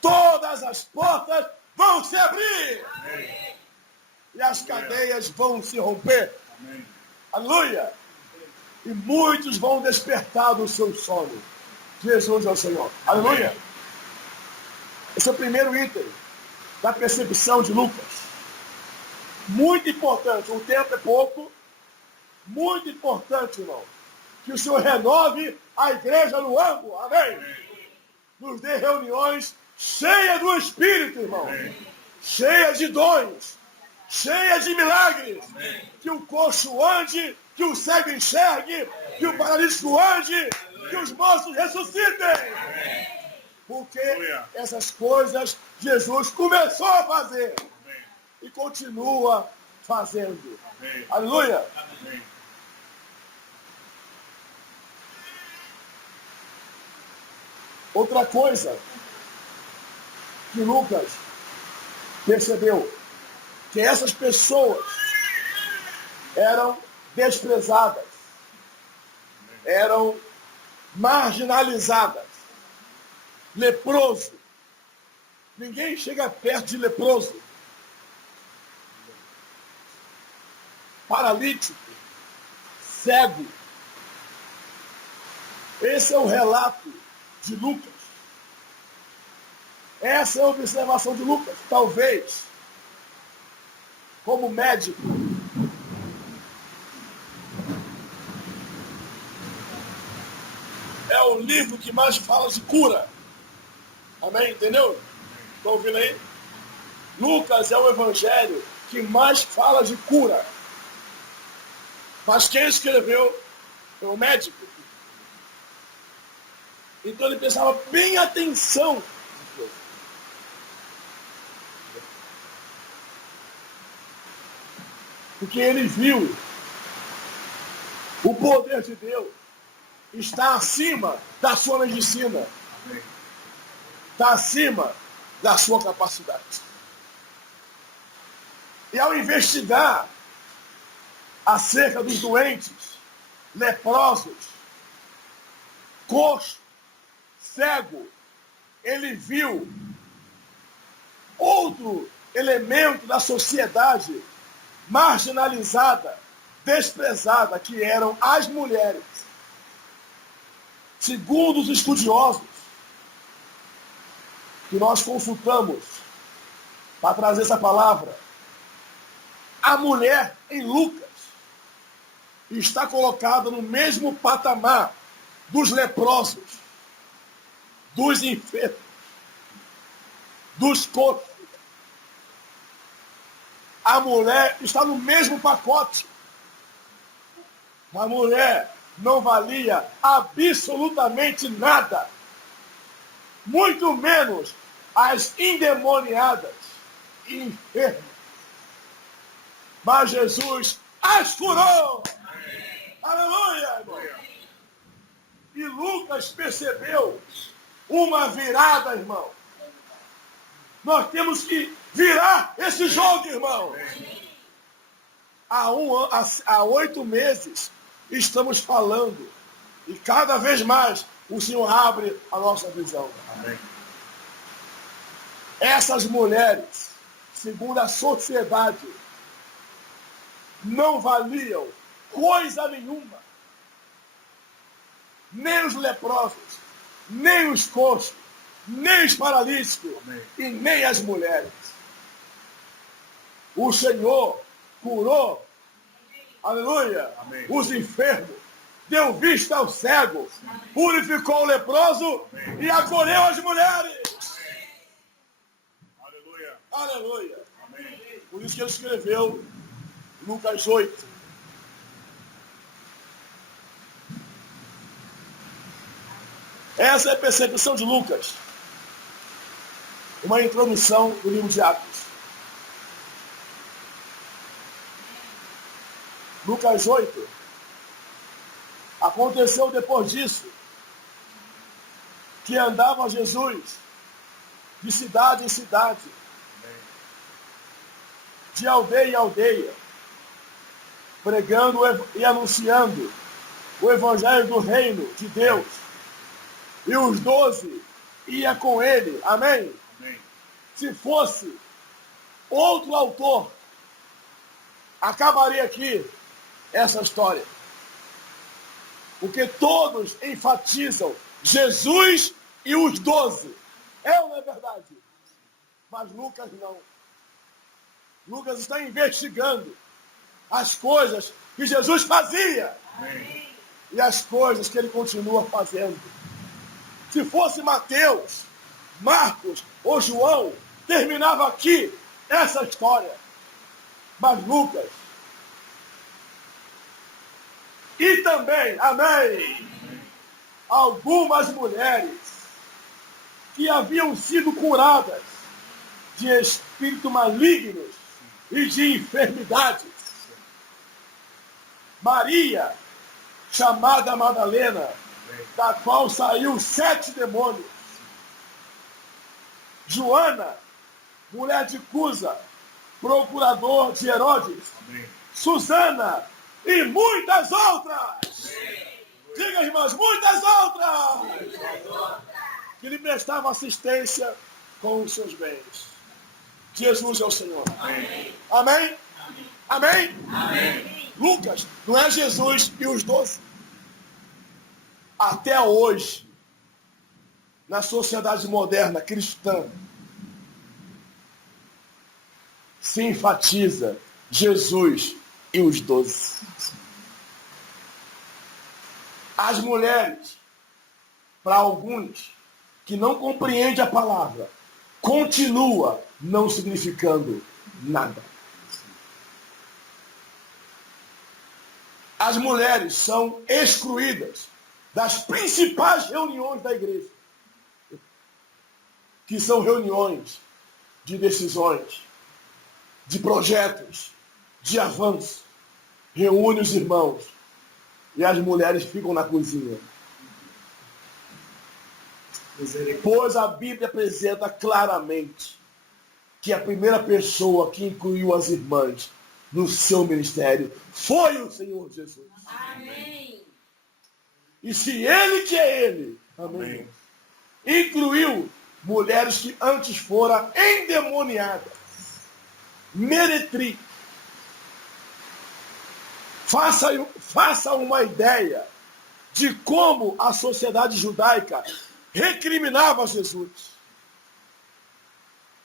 todas as portas vão se abrir. Amém. E as cadeias vão se romper. Amém. Aleluia. E muitos vão despertar do seu sono. Jesus é o Senhor. Aleluia. Esse é o primeiro item da percepção de Lucas. Muito importante. O tempo é pouco. Muito importante, irmão. Que o Senhor renove a igreja no ângulo. Amém. Nos dê reuniões cheias do Espírito, irmão. Amém. Cheias de dons. cheia de milagres. Amém. Que o coxo ande, que o cego enxergue, que o paralítico ande, que os mortos ressuscitem. Porque essas coisas Jesus começou a fazer e continua fazendo. Amém. Aleluia! Amém. Outra coisa que Lucas percebeu, que essas pessoas eram desprezadas, eram marginalizadas. Leproso. Ninguém chega perto de leproso. Paralítico. Cego. Esse é o relato de Lucas. Essa é a observação de Lucas. Talvez, como médico, é o livro que mais fala de cura. Amém? Entendeu? Estão ouvindo aí? Lucas é o evangelho que mais fala de cura. Mas quem escreveu foi o médico. Então ele prestava bem atenção. Porque ele viu o poder de Deus está acima da sua medicina. Está acima da sua capacidade. E ao investigar acerca dos doentes, leprosos, coxo, cego, ele viu outro elemento da sociedade marginalizada, desprezada, que eram as mulheres. Segundo os estudiosos que nós consultamos para trazer essa palavra, a mulher em Lucas está colocada no mesmo patamar dos leprosos, dos enfermos, dos coxos. A mulher está no mesmo pacote. A mulher não valia absolutamente nada. Muito menos as endemoniadas e enfermas. Mas Jesus as curou. Aleluia, irmão. E Lucas percebeu uma virada, irmão. Nós temos que virar esse jogo, irmão. Há 8 meses estamos falando. E cada vez mais o Senhor abre a nossa visão. Amém. Essas mulheres, segundo a sociedade, não valiam coisa nenhuma. Nem os leprosos, nem os coxos, nem os paralíticos. Amém. E nem as mulheres. O Senhor curou, aleluia, amém, os enfermos, deu vista ao cego, purificou o leproso. Amém. E acolheu as mulheres. Amém. Aleluia. Aleluia. Amém. Por isso que ele escreveu Lucas 8. Essa é a percepção de Lucas. Uma introdução do livro de Atos. Lucas 8. Aconteceu depois disso que andava Jesus de cidade em cidade, de aldeia em aldeia, pregando e anunciando o evangelho do reino de Deus. E os 12 iam com ele. Amém? Amém. Se fosse outro autor, acabaria aqui essa história. Porque todos enfatizam Jesus e os 12. É ou não é verdade? Mas Lucas não. Lucas está investigando as coisas que Jesus fazia. Amém. E as coisas que ele continua fazendo. Se fosse Mateus, Marcos ou João, terminava aqui essa história. Mas Lucas. E também, amém, algumas mulheres que haviam sido curadas de espíritos malignos e de enfermidades. Maria, chamada Madalena, da qual saiu 7 demônios. Joana, mulher de Cusa, procurador de Herodes. Susana e muitas outras. Diga, irmãos, muitas outras. Que lhe prestavam assistência com os seus bens. Jesus é o Senhor. Amém? Amém? Amém? Amém. Lucas, não é Jesus e os 12. Até hoje, na sociedade moderna cristã, se enfatiza Jesus e os 12. As mulheres, para alguns que não compreendem a palavra, continua não significando nada. As mulheres são excluídas das principais reuniões da igreja, que são reuniões de decisões, de projetos, de avanço. Reúne os irmãos e as mulheres ficam na cozinha. Pois a Bíblia apresenta claramente que a primeira pessoa que incluiu as irmãs no seu ministério foi o Senhor Jesus. Amém. E se Ele, que é Ele, amém, incluiu mulheres que antes foram endemoniadas, meretriz, faça uma ideia de como a sociedade judaica recriminava Jesus,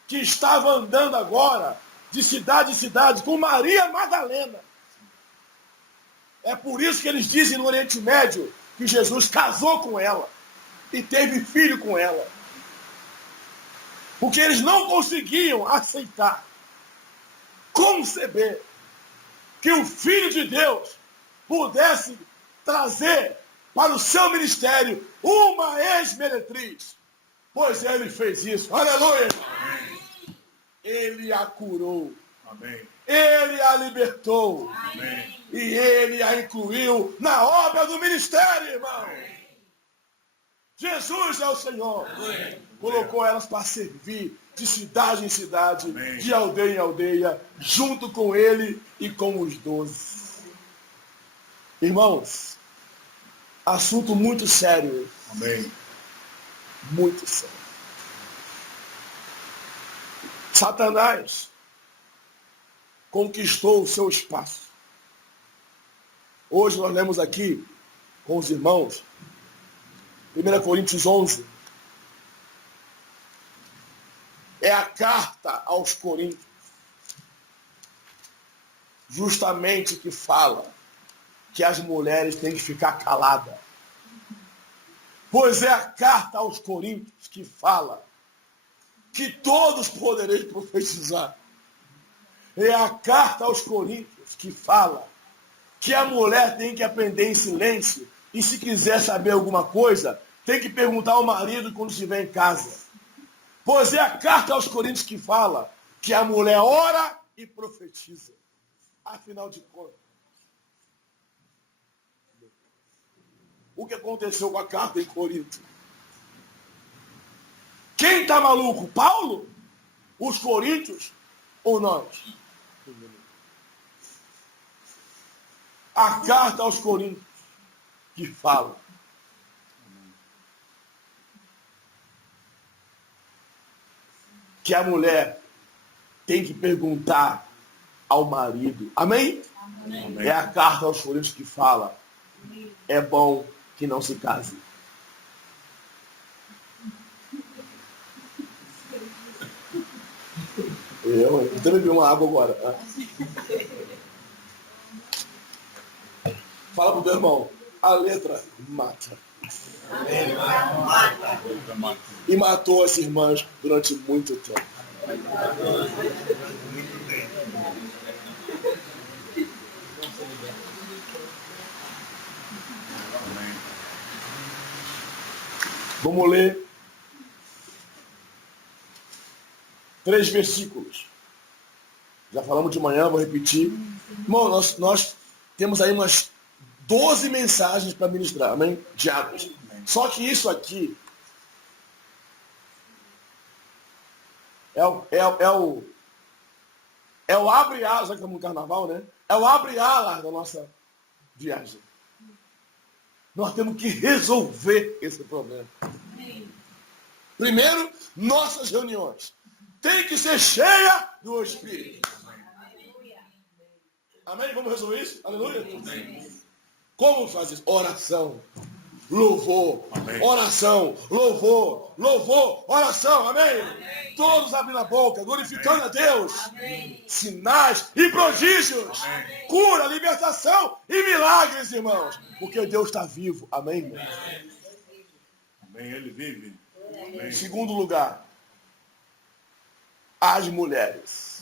que estava andando agora de cidade em cidade com Maria Madalena. É por isso que eles dizem no Oriente Médio que Jesus casou com ela e teve filho com ela. Porque eles não conseguiam aceitar, conceber que o Filho de Deus pudesse trazer para o seu ministério uma ex-meretriz. Pois ele fez isso. Aleluia! Amém. Ele a curou. Amém. Ele a libertou. Amém. E ele a incluiu na obra do ministério, irmão. Amém. Jesus é o Senhor. Amém. Colocou elas para servir de cidade em cidade, amém, de aldeia em aldeia, junto com ele e com os 12. Irmãos, assunto muito sério. Amém. Muito sério. Satanás conquistou o seu espaço. Hoje nós lemos aqui com os irmãos 1 Coríntios 11. É a carta aos Coríntios, justamente que fala que as mulheres têm que ficar caladas. Pois é a carta aos Coríntios que fala que todos podereis profetizar. É a carta aos Coríntios que fala que a mulher tem que aprender em silêncio e se quiser saber alguma coisa, tem que perguntar ao marido quando estiver em casa. Pois é a carta aos Coríntios que fala que a mulher ora e profetiza. Afinal de contas, o que aconteceu com a carta em Corinto? Quem está maluco? Paulo? Os coríntios? Ou nós? A carta aos Coríntios que fala que a mulher tem que perguntar ao marido. Amém? Amém. É a carta aos Coríntios que fala: é bom que não se case. Eu até bebi uma água agora. Fala pro teu irmão, a letra mata. E matou as irmãs durante muito tempo. Vamos ler 3 versículos. Já falamos de manhã, vou repetir. Irmão, nós temos aí umas 12 mensagens para ministrar, amém? Diárias. Só que isso aqui é o abre-alas, já que estamos no carnaval, né? É o abre-alas da nossa viagem. Nós temos que resolver esse problema. Primeiro, nossas reuniões tem que ser cheia do Espírito. Amém? Vamos resolver isso? Aleluia? Como faz isso? Oração, louvor, oração, louvor, oração. Amém? Todos abrindo a boca, glorificando a Deus. Sinais e prodígios. Cura, libertação e milagres, irmãos. Porque Deus está vivo. Amém, irmãos? Amém, ele vive. Em segundo lugar, as mulheres.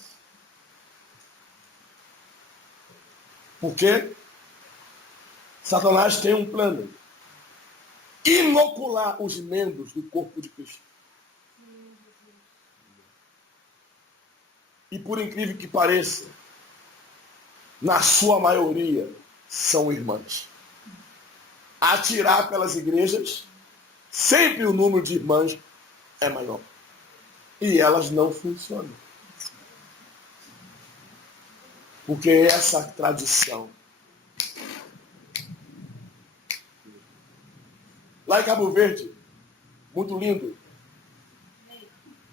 Por quê? Satanás tem um plano. Inocular os membros do corpo de Cristo. E por incrível que pareça, na sua maioria, são irmãs. Atirar pelas igrejas, sempre o número de irmãs é maior. E elas não funcionam. Porque essa tradição. Lá em Cabo Verde, muito lindo.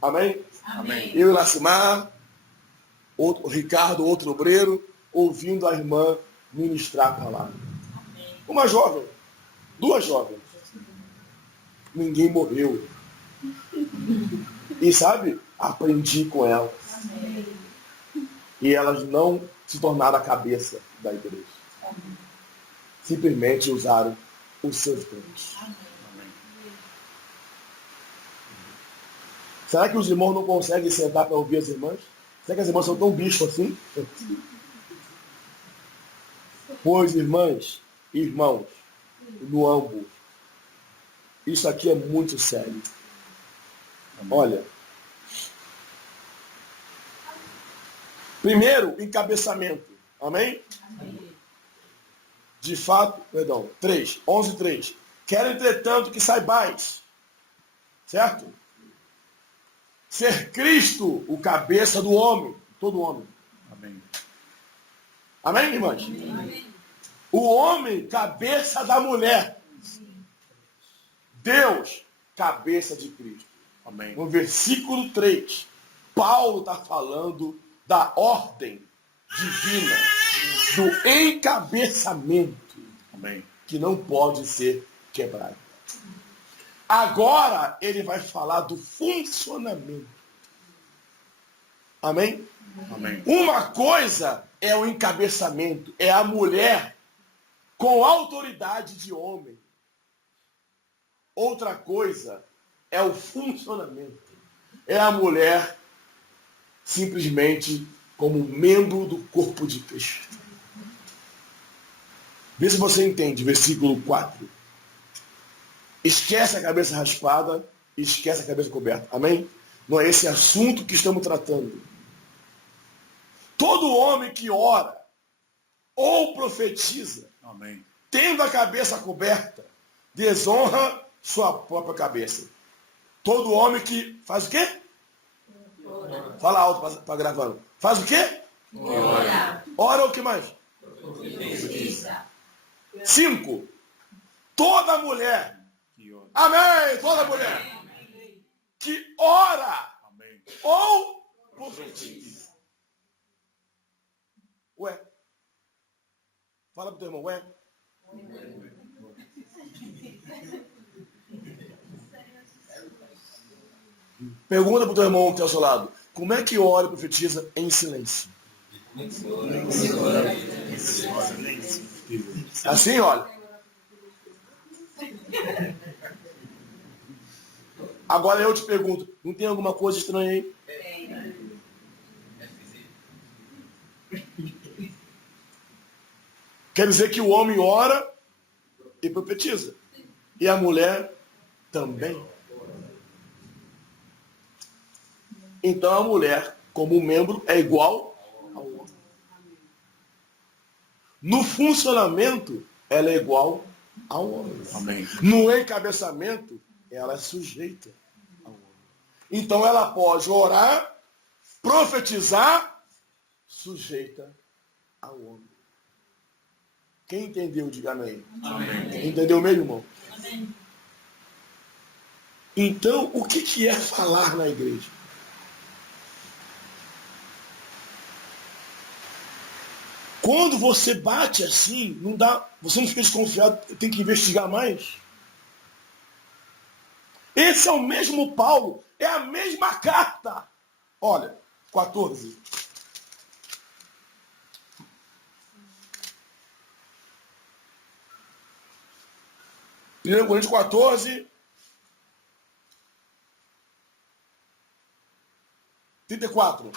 Amém? Amém. Eu e Lacimar, o Ricardo, outro obreiro, ouvindo a irmã ministrar a palavra. Uma jovem, 2 jovens. Ninguém morreu. E sabe, aprendi com elas. E elas não se tornaram a cabeça da igreja. Simplesmente usaram os seus dons. Será que os irmãos não conseguem sentar para ouvir as irmãs? Será que as irmãs são tão bicho assim? Pois, irmãs e irmãos, no ambos, isso aqui é muito sério. Olha, primeiro, encabeçamento. Amém? De fato, 11:3. Quero, entretanto, que saibais, certo? Ser Cristo o cabeça do homem, todo homem. Amém. Amém, irmãs? O homem, cabeça da mulher. Deus, cabeça de Cristo. Amém. No versículo 3, Paulo está falando da ordem divina, do encabeçamento, Amém. que não pode ser quebrado. Agora ele vai falar do funcionamento. Amém? Amém. Uma coisa é o encabeçamento, é a mulher com autoridade de homem. Outra coisa é o funcionamento. É a mulher simplesmente como membro do corpo de Cristo. Vê se você entende, versículo 4. Esquece a cabeça raspada, esquece a cabeça coberta. Amém? Não é esse assunto que estamos tratando. Todo homem que ora ou profetiza, Amém. tendo a cabeça coberta, desonra sua própria cabeça. Todo homem que faz o quê? Fala alto para gravando. Faz o quê? Ora. Ora o que mais? Profetiza. 5. Toda mulher. Que ora. Amém. Toda mulher que ora Amém. ou profetiza. Ué. Fala pro teu irmão, ué. Pergunta pro teu irmão que está ao seu lado. Como é que ora e profetiza em silêncio? Assim, olha. Agora eu te pergunto, não tem alguma coisa estranha aí? Quer dizer que o homem ora e profetiza. E a mulher também. Então a mulher, como membro, é igual ao homem. No funcionamento, ela é igual ao homem. Amém. No encabeçamento, ela é sujeita ao homem. Então ela pode orar, profetizar, sujeita ao homem. Quem entendeu, diga amém. Amém. Entendeu mesmo, irmão? Amém. Então, o que é falar na igreja? Quando você bate assim, não dá, você não fica desconfiado, tem que investigar mais. Esse é o mesmo Paulo, é a mesma carta. Olha, 14. Primeiro Coríntios 14, 34.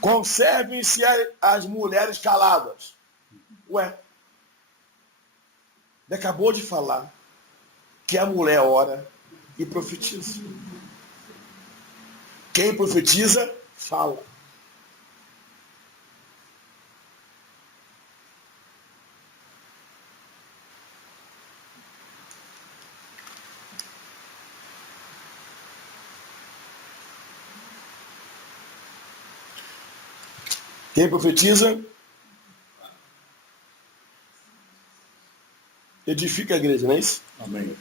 Conservem-se as mulheres caladas. Ué, ele acabou de falar que a mulher ora e profetiza. Quem profetiza, fala. Quem profetiza, edifica a igreja, não é isso? Amém.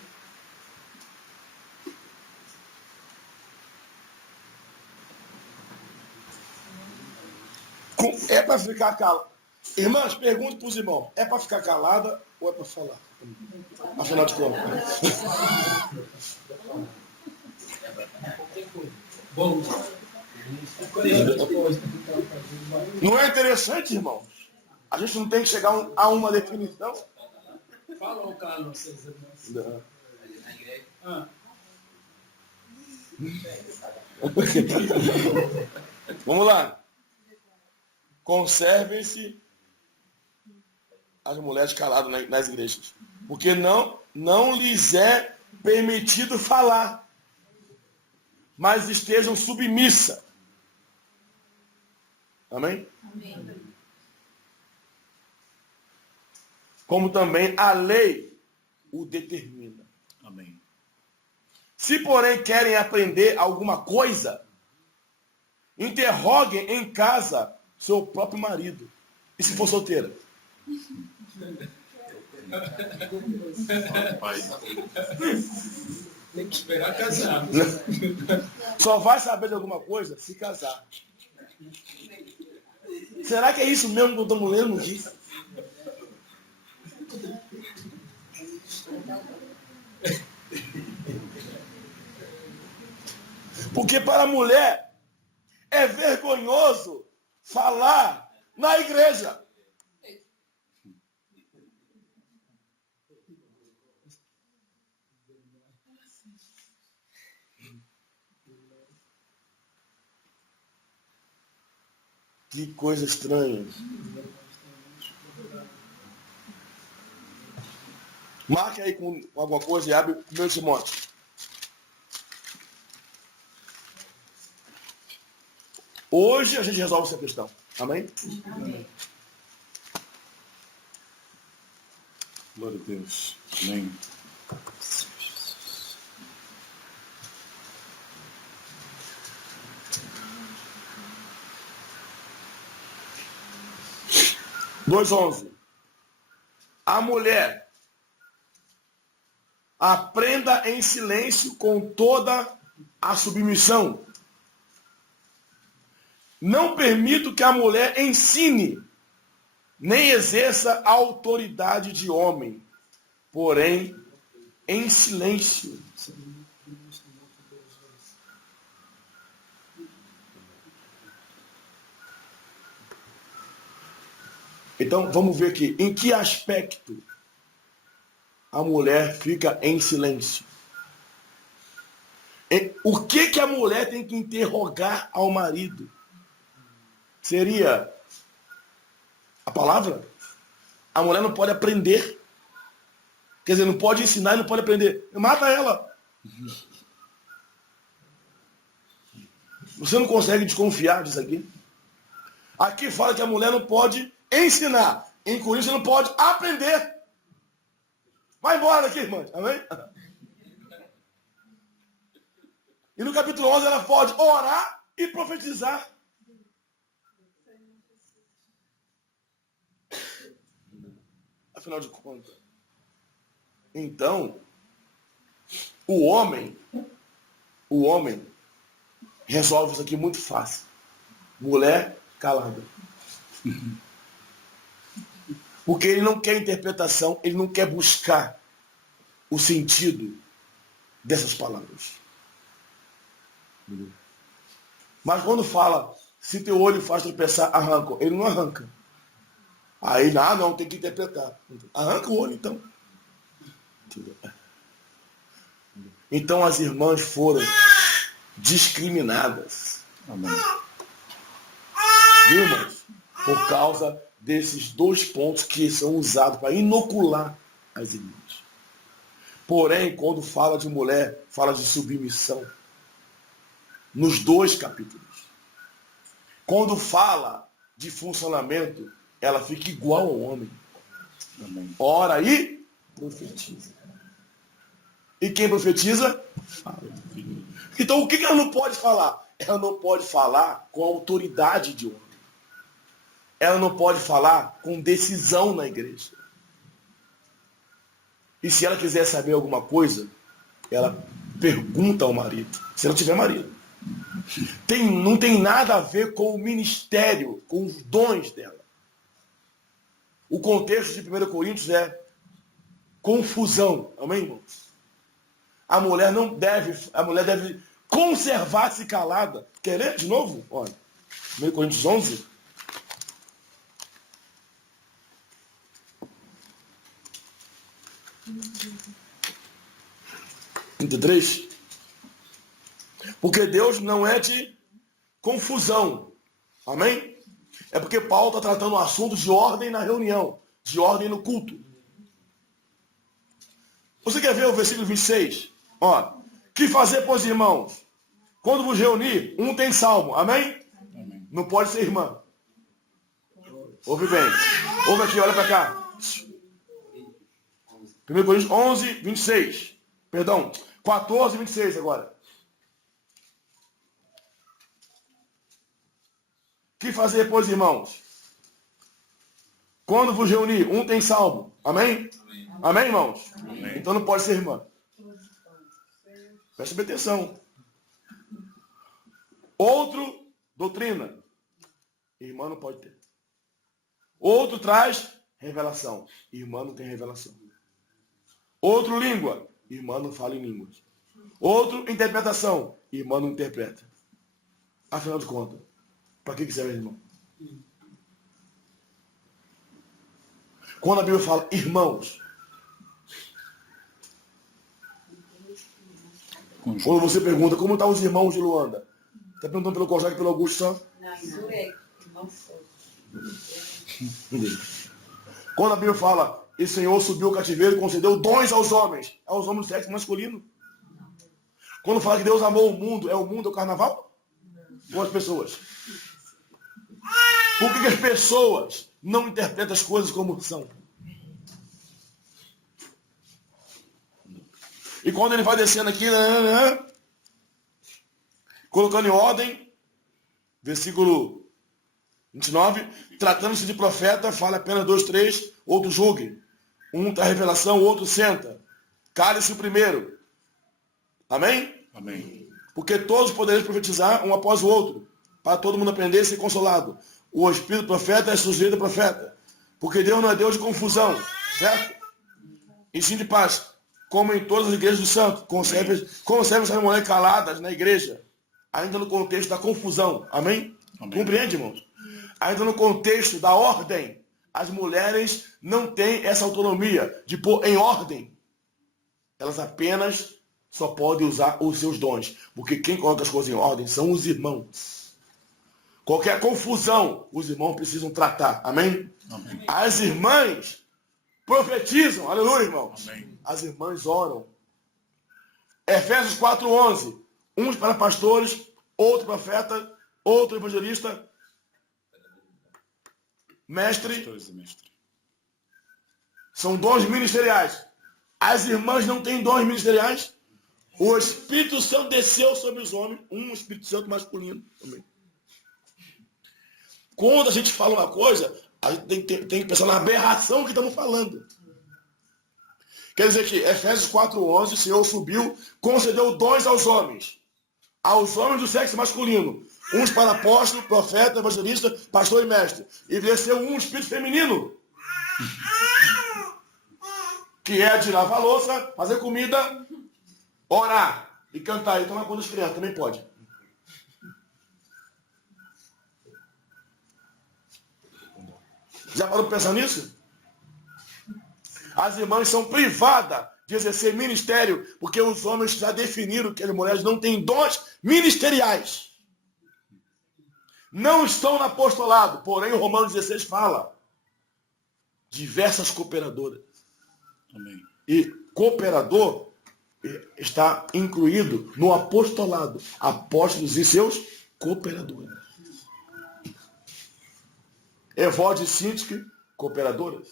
É para ficar calado. Irmãs, pergunto para os irmãos, é para ficar calada ou é para falar? Afinal de contas. Não é interessante, irmãos? A gente não tem que chegar a uma definição? Fala o Carlos, vocês irmãos. Não. Vamos lá. Conservem-se as mulheres caladas nas igrejas. Porque não lhes é permitido falar, mas estejam submissas. Amém? Amém. Como também a lei o determina. Amém. Se, porém, querem aprender alguma coisa, interroguem em casa seu próprio marido. E se for solteira? Pai. Tem que esperar casar. Só vai saber de alguma coisa se casar. Será que é isso mesmo que eu estou lendo aqui? Porque para a mulher é vergonhoso falar na igreja. Que coisa estranha. Marque aí com alguma coisa e abre 1 Timóteo. Hoje a gente resolve essa questão. Amém? Amém. Glória a Deus. Amém. Dois 11. A mulher aprenda em silêncio com toda a submissão. Não permito que a mulher ensine, nem exerça a autoridade de homem, porém em silêncio. Então, vamos ver aqui. Em que aspecto a mulher fica em silêncio? O que a mulher tem que interrogar ao marido? Seria a palavra? A mulher não pode aprender. Quer dizer, não pode ensinar e não pode aprender. Mata ela. Você não consegue desconfiar disso aqui? Aqui fala que a mulher não pode ensinar. Em Coríntios você não pode aprender. Vai embora daqui, irmãs. Amém? E no capítulo 11 ela pode orar e profetizar. Afinal de contas. Então, o homem resolve isso aqui muito fácil. Mulher calada. Porque ele não quer interpretação, ele não quer buscar o sentido dessas palavras. Mas quando fala, se teu olho faz tropeçar, arranca. Ele não arranca. Aí, não, tem que interpretar. Arranca o olho, então. Então as irmãs foram discriminadas. Amém. Viu, irmãos? Por causa desses dois pontos que são usados para inocular as irmãs. Porém, quando fala de mulher, fala de submissão. Nos dois capítulos. Quando fala de funcionamento, ela fica igual ao homem. Amém. Ora e profetiza. E quem profetiza? Fala. Então o que ela não pode falar? Ela não pode falar com a autoridade de homem. Ela não pode falar com decisão na igreja. E se ela quiser saber alguma coisa, ela pergunta ao marido. Se ela tiver marido. Não tem nada a ver com o ministério, com os dons dela. O contexto de 1 Coríntios é confusão. Amém, irmãos? A mulher deve conservar-se calada. Quer ler de novo? Olha, 1 Coríntios 11. Porque Deus não é de confusão. Amém? É porque Paulo está tratando um assunto de ordem na reunião, de ordem no culto. Você quer ver o versículo 26? Ó, que fazer, pois, irmãos? Quando vos reunir, um tem salmo. Amém? Amém. Não pode ser irmã. Ouve bem. Ouve aqui, olha para cá. 1 Coríntios 11, 26. Perdão, 14, 26 agora. Que fazer, pois, irmãos? Quando vos reunir, um tem salmo. Amém? Amém, irmãos? Amém. Então não pode ser irmã. Preste bem atenção. Outro, doutrina. Irmã não pode ter. Outro traz revelação. Irmã não tem revelação. Outro, língua. Irmã não fala em línguas. Outro, interpretação. Irmã não interpreta. Afinal de contas, para que serve, irmão? Quando a Bíblia fala irmãos, quando você pergunta como estão os irmãos de Luanda, está perguntando pelo Kojak e pelo Augusto só? Não, isso é irmão fogo. Quando a Bíblia fala, e o Senhor subiu o cativeiro e concedeu dons aos homens do sexo masculino. Quando fala que Deus amou o mundo, é o carnaval? Ou as pessoas? Por que as pessoas não interpretam as coisas como são? E quando ele vai descendo aqui, colocando em ordem, versículo 29, tratando-se de profeta, fala apenas 2, 3, outro julgue. Um está revelação, o outro senta. Cale-se o primeiro. Amém? Amém. Porque todos poderemos profetizar um após o outro, para todo mundo aprender e ser consolado. O espírito do profeta é sujeito ao profeta. Porque Deus não é Deus de confusão, certo? E sim de paz. Como em todas as igrejas do santo. Conserve essas mulheres caladas na igreja. Ainda no contexto da confusão. Amém? Amém. Compreende, irmãos? Ainda no contexto da ordem. as mulheres não têm essa autonomia de pôr em ordem. Elas apenas só podem usar os seus dons. Porque quem coloca as coisas em ordem são os irmãos. Qualquer confusão, os irmãos precisam tratar. Amém? Amém. As irmãs profetizam. Aleluia, irmãos. Amém. As irmãs oram. Efésios 4:11. Uns para pastores, outro profeta, outro evangelista, mestre. Pastores e mestres. São dons ministeriais. As irmãs não têm dons ministeriais. O Espírito Santo desceu sobre os homens. Um Espírito Santo masculino também. Quando a gente fala uma coisa, a gente tem que pensar na aberração que estamos falando. Quer dizer que Efésios 4:11, o Senhor subiu, concedeu dons aos homens do sexo masculino. Uns para apóstolo, profeta, evangelista, pastor e mestre. E desceu um espírito feminino. Que é de lavar louça, fazer comida, orar e cantar. E tomar conta das crianças, também pode. Já parou para pensar nisso? As irmãs são privadas de exercer ministério, porque os homens já definiram que as mulheres não têm dons ministeriais. Não estão no apostolado, porém o Romanos 16 fala diversas cooperadoras. Amém. E cooperador está incluído no apostolado. Apóstolos e seus cooperadores. Evode e Síntique, cooperadoras.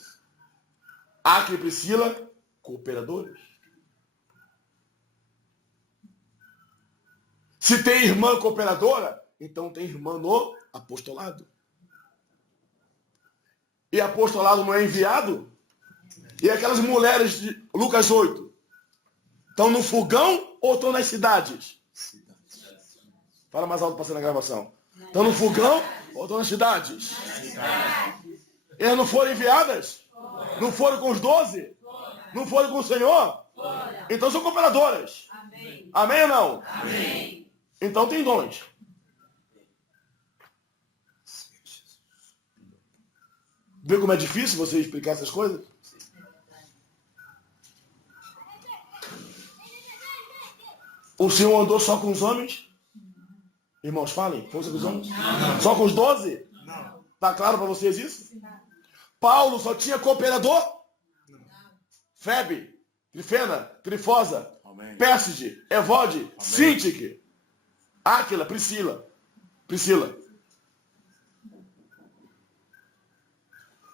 Acre e Priscila, cooperadoras. Se tem irmã cooperadora, então tem irmã no apostolado. E apostolado não é enviado? E aquelas mulheres de Lucas 8, estão no fogão ou estão nas cidades? Fala mais alto para ser na gravação. Estão no fogão ou estão nas cidades? Elas não foram enviadas? Não foram com os 12? Não foram com o Senhor? Então são cooperadoras. Amém. Amém ou não? Amém. Então tem dons. Vê como é difícil você explicar essas coisas? O Senhor andou só com os homens? Irmãos, falem. Foi só com os homens? Só com os 12? Não. Tá claro para vocês isso? Paulo só tinha cooperador? Febe, Trifena, Trifosa, Amém. Pérside, Evode, Síntique, Áquila, Priscila.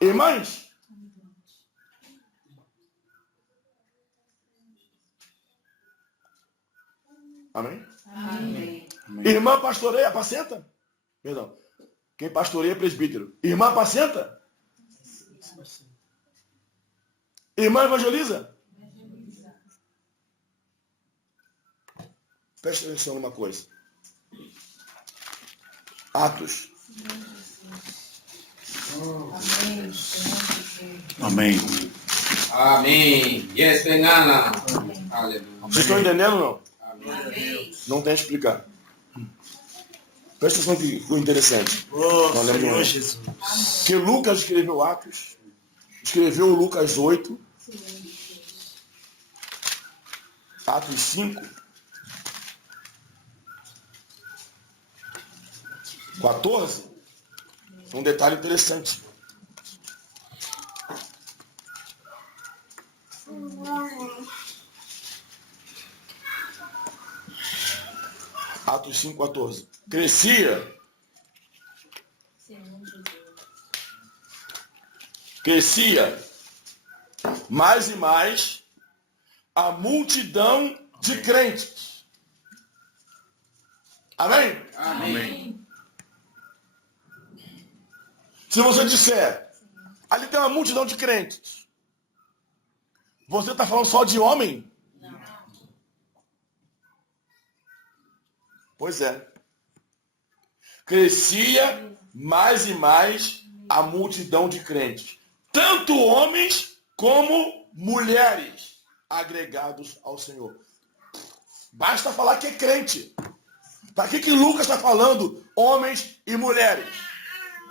Irmãs? Amém? Amém. Amém. Irmã pastoreia, apacenta? Perdão. Quem pastoreia é presbítero. Irmã apacenta? Irmã evangeliza? Preste atenção numa coisa. Atos. Amém. Amém. Yes, Benana. Aleluia. Vocês estão entendendo ou não? Amém. Não tem a explicar. Presta atenção que ficou interessante. Oh, Nós lemos Senhor hoje. Jesus. Que Lucas escreveu Atos, escreveu Lucas 8, Atos 5, 14. Um detalhe interessante. Atos 5, 14. Crescia mais e mais a multidão de crentes. Amém? Amém. Se você disser, ali tem uma multidão de crentes, você está falando só de homem? Não. Pois é. Crescia mais e mais a multidão de crentes. Tanto homens como mulheres agregados ao Senhor. Basta falar que é crente. Para que Lucas está falando homens e mulheres?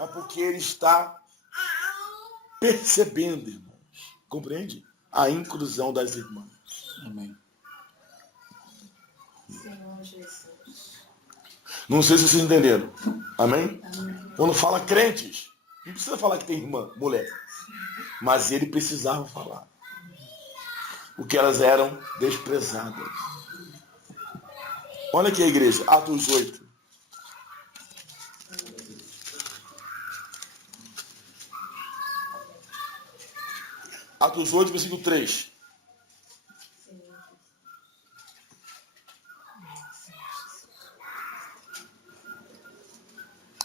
É porque ele está percebendo, irmãos, compreende? A inclusão das irmãs. Amém. Senhor Jesus. Não sei se vocês entenderam. Amém? Amém. Quando fala crentes, não precisa falar que tem irmã, mulher. Mas ele precisava falar. Porque elas eram desprezadas. Olha aqui a igreja, Atos 8. Atos 8, versículo 3.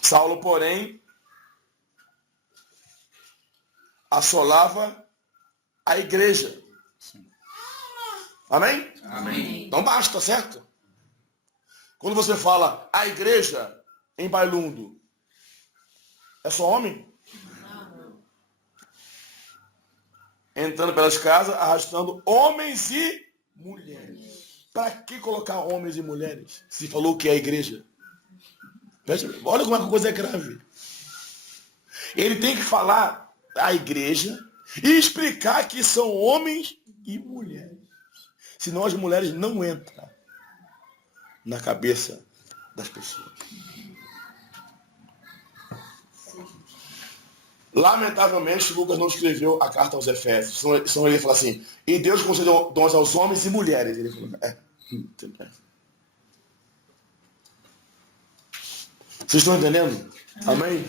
Saulo, porém, assolava a igreja. Sim. Amém? Amém. Então basta, certo? Quando você fala a igreja em Bailundo, é só homem? Entrando pelas casas, arrastando homens e mulheres. Para que colocar homens e mulheres? Se falou que é a igreja. Olha como a coisa é grave. Ele tem que falar a igreja e explicar que são homens e mulheres. Senão as mulheres não entram na cabeça das pessoas. Lamentavelmente, Lucas não escreveu a carta aos Efésios. Senão ele fala assim, e Deus concedeu dons aos homens e mulheres. Ele falou, Vocês estão entendendo? Amém?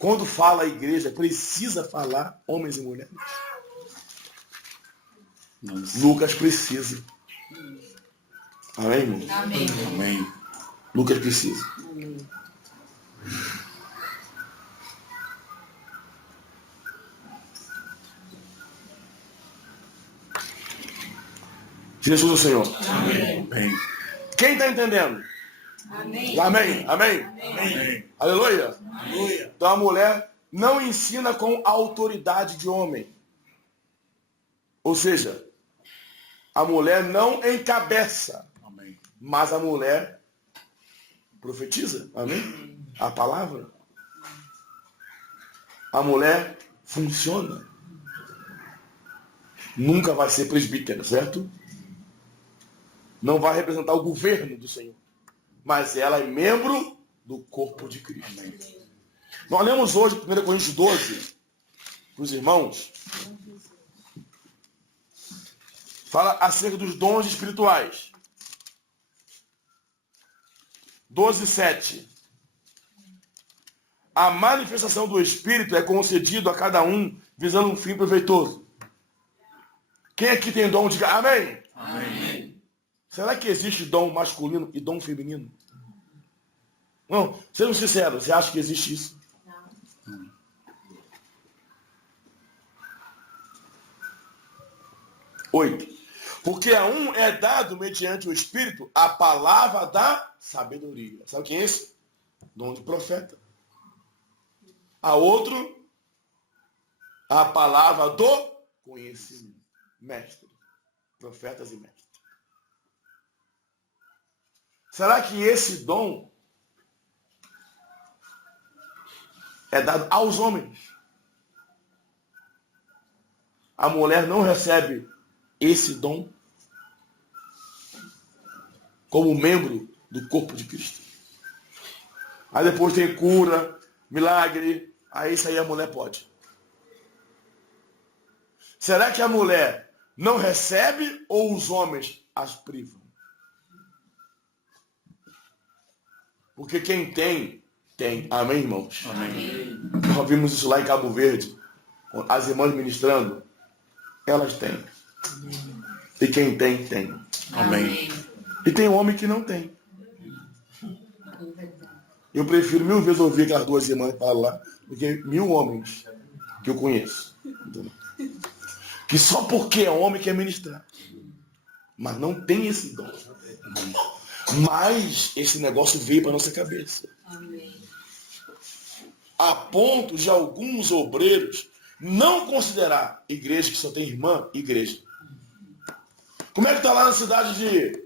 Quando fala a igreja, precisa falar homens e mulheres. Lucas precisa. Amém, irmão? Amém. Amém. Lucas precisa. Jesus é o Senhor. Amém. Amém. Quem está entendendo? Amém. Amém. Amém. Amém. Aleluia. Aleluia. Então a mulher não ensina com autoridade de homem. Ou seja, a mulher não encabeça, Amém. mas a mulher profetiza. Amém? A palavra. A mulher funciona. Nunca vai ser presbítera, certo? Não vai representar o governo do Senhor. Mas ela é membro do corpo de Cristo. Amém. Nós lemos hoje 1 Coríntios 12 para os irmãos. Fala acerca dos dons espirituais. 12:7. A manifestação do Espírito é concedido a cada um visando um fim proveitoso. Quem aqui tem dom, diga amém. Amém. Será que existe dom masculino e dom feminino? Não, sejam sinceros, você acha que existe isso? Não. 8. Porque a um é dado mediante o Espírito a palavra da sabedoria. Sabe quem é esse? Dom de profeta. A outro, a palavra do conhecimento. Mestre. Profetas e mestres. Será que esse dom é dado aos homens? A mulher não recebe esse dom como membro do corpo de Cristo. Aí depois tem cura, milagre, aí isso aí a mulher pode. Será que a mulher não recebe ou os homens as privam? Porque quem tem, tem. Amém, irmãos? Amém. Nós vimos isso lá em Cabo Verde, as irmãs ministrando, elas têm. E quem tem, tem. Amém. E tem homem que não tem. Eu prefiro 1000 vezes ouvir aquelas duas irmãs que falam lá, do que 1000 homens que eu conheço. Entendeu? Que só porque é homem quer ministrar. Mas não tem esse dom. Mas esse negócio veio para nossa cabeça. Amém. A ponto de alguns obreiros não considerar igreja que só tem irmã, igreja. Como é que está lá na cidade de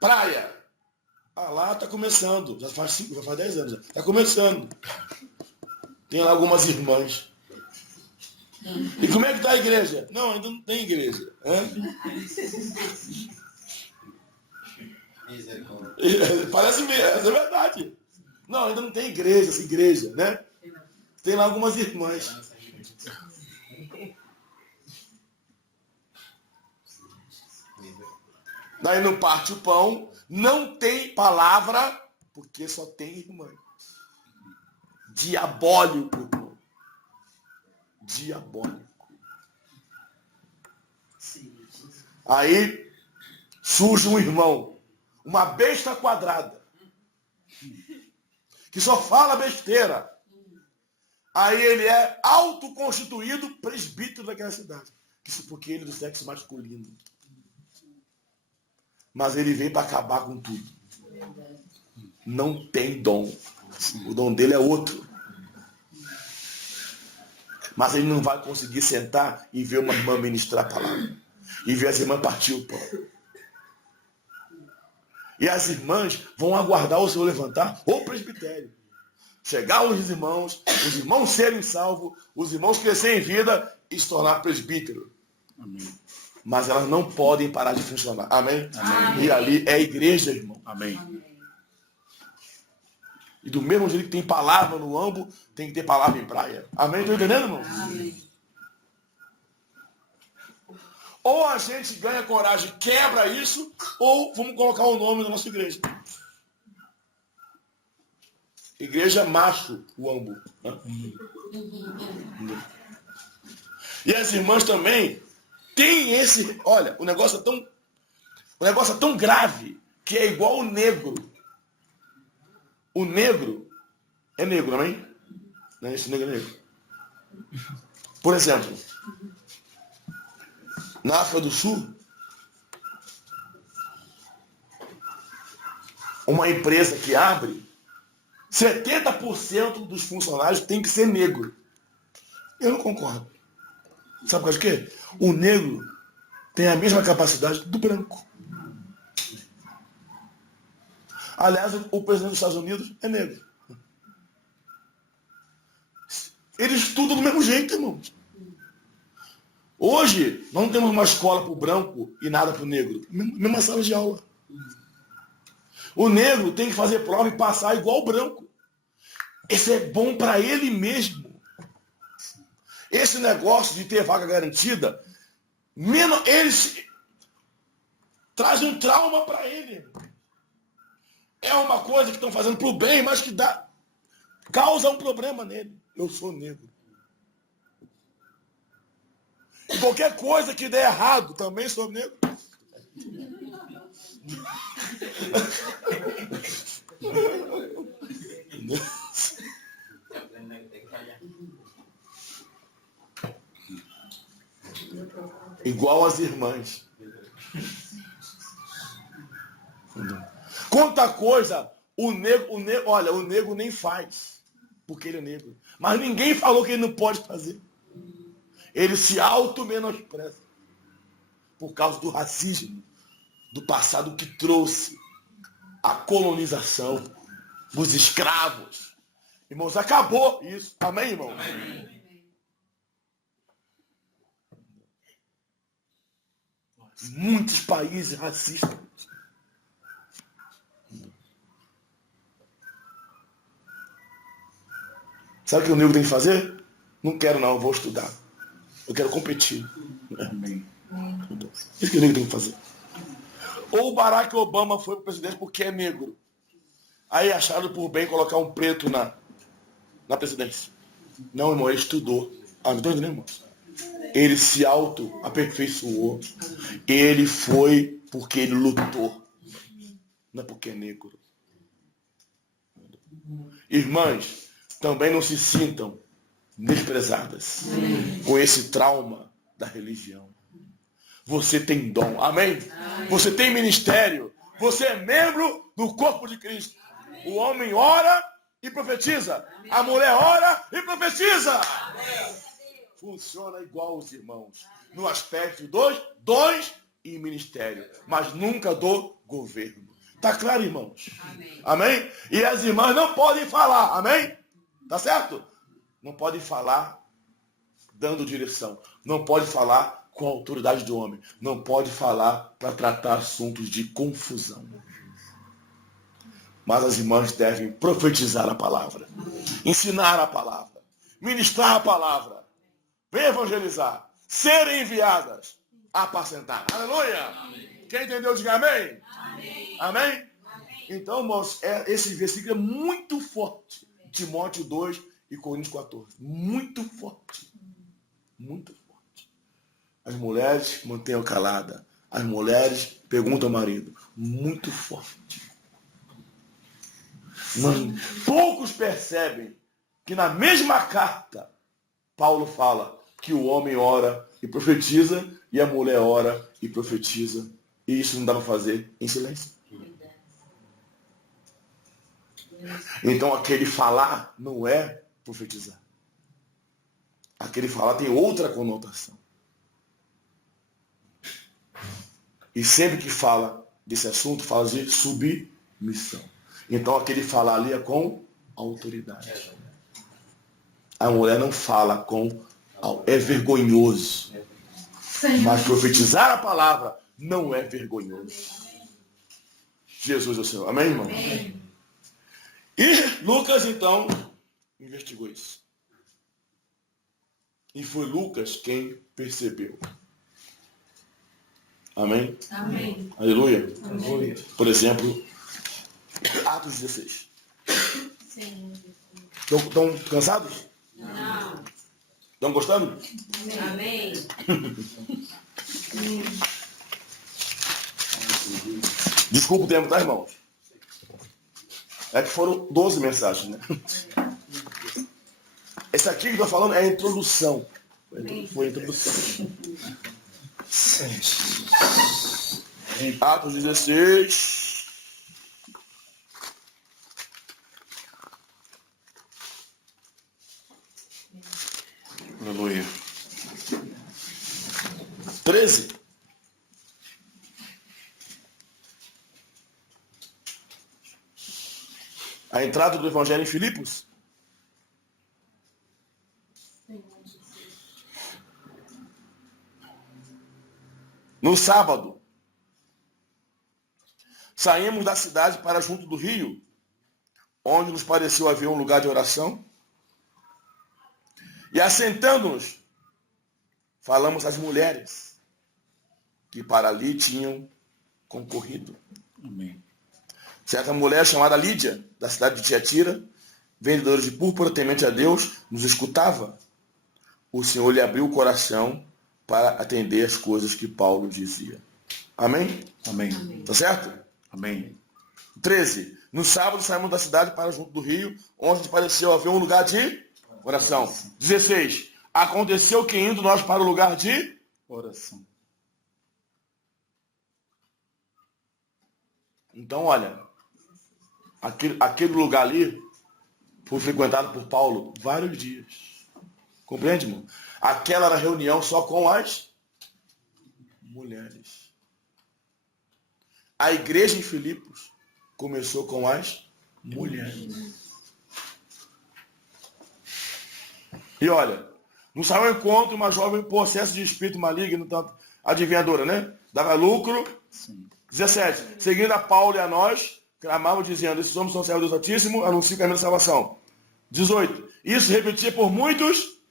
Praia? Ah, lá está começando. Já faz 10 anos. Está começando. Tem lá algumas irmãs. E como é que está a igreja? Não, ainda não tem igreja. Parece mesmo, é verdade. Não, ainda não tem igreja, essa igreja, né? Tem lá algumas irmãs. Daí não parte o pão, não tem palavra, porque só tem irmã. Diabólico, irmão. Diabólico. Aí surge um irmão, uma besta quadrada, que só fala besteira. Aí ele é autoconstituído presbítero daquela cidade. Isso porque ele é do sexo masculino. Mas ele veio para acabar com tudo. Não tem dom. O dom dele é outro. Mas ele não vai conseguir sentar e ver uma irmã ministrar a palavra. E ver as irmãs partir o pão. E as irmãs vão aguardar o Senhor levantar o presbitério. Chegar os irmãos serem salvos, os irmãos crescerem em vida e se tornar presbítero. Amém. Mas elas não podem parar de funcionar. Amém? Amém. E ali é a igreja, irmão. Amém. E do mesmo jeito que tem palavra no ambo, tem que ter palavra em praia. Amém? Estão entendendo, irmão? Amém. Ou a gente ganha coragem, quebra isso, ou vamos colocar o nome da nossa igreja. Igreja macho, o ambo. Né? E as irmãs também têm esse... Olha, o negócio é tão grave que é igual o negro. O negro é negro, amém? Não é esse negro é negro. Por exemplo, na África do Sul, uma empresa que abre, 70% dos funcionários tem que ser negro. Eu não concordo. Sabe por causa de quê? O negro tem a mesma capacidade do branco. Aliás, o presidente dos Estados Unidos é negro. Ele estuda do mesmo jeito, irmão. Hoje, não temos uma escola para o branco e nada para o negro. Mesma sala de aula. O negro tem que fazer prova e passar igual o branco. Esse é bom para ele mesmo. Esse negócio de ter vaga garantida, ele traz um trauma para ele. É uma coisa que estão fazendo para o bem, mas que causa um problema nele. Eu sou negro. E qualquer coisa que der errado, também sou negro. Igual as irmãs. Quanta coisa o negro nem faz, porque ele é negro. Mas ninguém falou que ele não pode fazer. Ele se auto-menospreza por causa do racismo, do passado que trouxe a colonização dos escravos. Irmãos, acabou isso. Amém, irmão? Amém. Muitos países racistas. Sabe o que o negro tem que fazer? Não quero não, eu vou estudar. Eu quero competir. Amém. Isso que o negro tem que fazer. Ou o Barack Obama foi para o presidente porque é negro. Aí acharam por bem colocar um preto na presidência. Não, irmão, ele estudou. Ah, não estou entendendo, irmão? Ele se auto-aperfeiçoou. Ele foi porque ele lutou. Não é porque é negro. Irmãs, também não se sintam desprezadas com esse trauma da religião. Você tem dom. Amém? Você tem ministério. Você é membro do corpo de Cristo. O homem ora e profetiza. A mulher ora e profetiza. Funciona igual os irmãos. No aspecto dos dons e ministério. Mas nunca do governo. Tá claro, irmãos? Amém? E as irmãs não podem falar. Amém? Tá certo? Não podem falar dando direção. Não pode falar com a autoridade do homem. Não pode falar para tratar assuntos de confusão. Mas as irmãs devem profetizar a palavra, ensinar a palavra, ministrar a palavra, evangelizar, serem enviadas, apacentar. Aleluia! Amém. Quem entendeu, diga amém. Amém? Amém? Amém. Então, irmãos, esse versículo é muito forte. Timóteo 2 e Coríntios 14. Muito forte. Muito forte. As mulheres mantenham calada. As mulheres perguntam ao marido. Muito forte. Mas poucos percebem que na mesma carta, Paulo fala que o homem ora e profetiza e a mulher ora e profetiza. E isso não dá para fazer em silêncio. Então aquele falar não é profetizar. Aquele falar tem outra conotação. E sempre que fala desse assunto, fala de submissão. Então aquele falar ali é com autoridade. A mulher não fala com... É vergonhoso. Mas profetizar a palavra não é vergonhoso. Jesus é o Senhor. Amém, irmão? Amém. E Lucas, então, investigou isso. E foi Lucas quem percebeu. Amém? Amém. Aleluia. Amém. Por exemplo, Atos 16. Sim. Estão cansados? Não. Estão gostando? Amém. Desculpa o tempo, tá, irmãos? É que foram 12 mensagens, né? Esse aqui que eu estou falando é a introdução. Foi a introdução. Atos 16. Aleluia. 13. A entrada do Evangelho em Filipos. No sábado, saímos da cidade para junto do rio, onde nos pareceu haver um lugar de oração. E assentando-nos, falamos às mulheres que para ali tinham concorrido. Amém. Certa mulher chamada Lídia, da cidade de Tiatira, vendedora de púrpura, temente a Deus, nos escutava. O Senhor lhe abriu o coração para atender as coisas que Paulo dizia. Amém? Amém. Tá certo? Amém. 13. No sábado saímos da cidade para junto do rio, onde pareceu haver um lugar de oração. 16. Aconteceu que indo nós para o lugar de oração. Então, olha, aquele lugar ali foi frequentado por Paulo vários dias. Compreende, irmão? Aquela era reunião só com as mulheres. A igreja em Filipos começou com as mulheres. E olha, no salão encontro uma jovem possesso de espírito maligno, tanto adivinhadora, né? Dava lucro. Sim. 17. Seguindo a Paulo e a nós, clamavam dizendo, esses homens são servos do Altíssimo, anunciam o caminho da salvação. 18. Isso repetia por muitos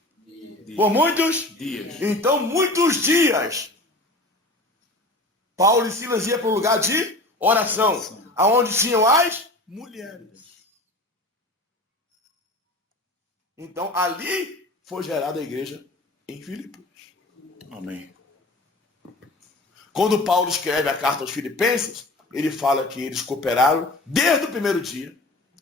dias. Então, muitos dias, Paulo e Silas iam para o lugar de oração, aonde tinham as mulheres. Então, ali foi gerada a igreja em Filipos. Amém. Quando Paulo escreve a carta aos Filipenses, ele fala que eles cooperaram desde o primeiro dia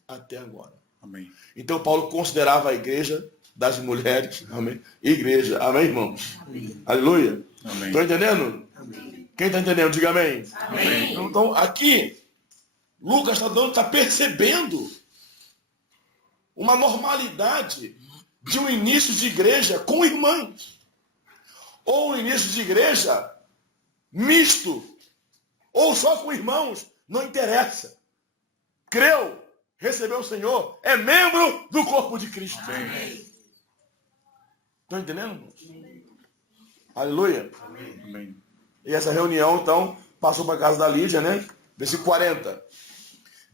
até agora. Amém. Então, Paulo considerava a igreja das mulheres, amém, igreja, amém, irmãos? Amém. Aleluia. Estão entendendo? Amém. Quem está entendendo, diga amém. Amém. Então, aqui, Lucas está percebendo uma normalidade de um início de igreja com irmãs. Ou um início de igreja misto. Ou só com irmãos. Não interessa. Creu, recebeu o Senhor, é membro do corpo de Cristo. Amém. Estão entendendo, irmãos? Aleluia. Amém. E essa reunião, então, passou para a casa da Lídia, né? Versículo 40.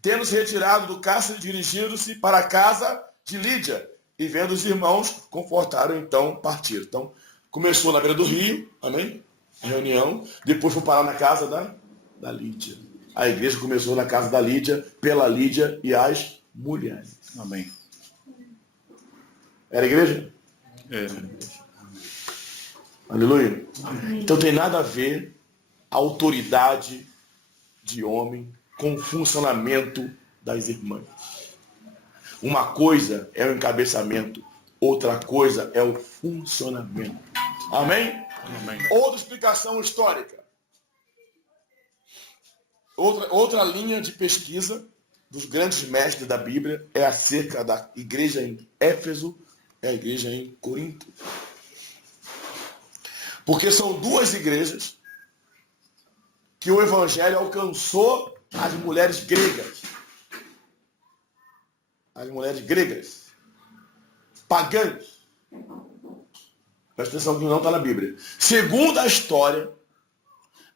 Tendo se retirado do cárcere, dirigindo-se para a casa de Lídia. E vendo os irmãos, confortaram, então, partiram. Então, começou na beira do rio, amém? Reunião. Depois foi parar na casa da Lídia. A igreja começou na casa da Lídia, pela Lídia e as mulheres. Amém. Era a igreja? Era. Aleluia. Então tem nada a ver a autoridade de homem com o funcionamento das irmãs. Uma coisa é o encabeçamento, outra coisa é o funcionamento. Amém? Amém. Outra explicação histórica. Outra linha de pesquisa dos grandes mestres da Bíblia é acerca da igreja em Éfeso e a igreja em Corinto. Porque são duas igrejas que o evangelho alcançou as mulheres gregas. As mulheres gregas. Pagãs. Presta atenção que não está na Bíblia. Segundo a história,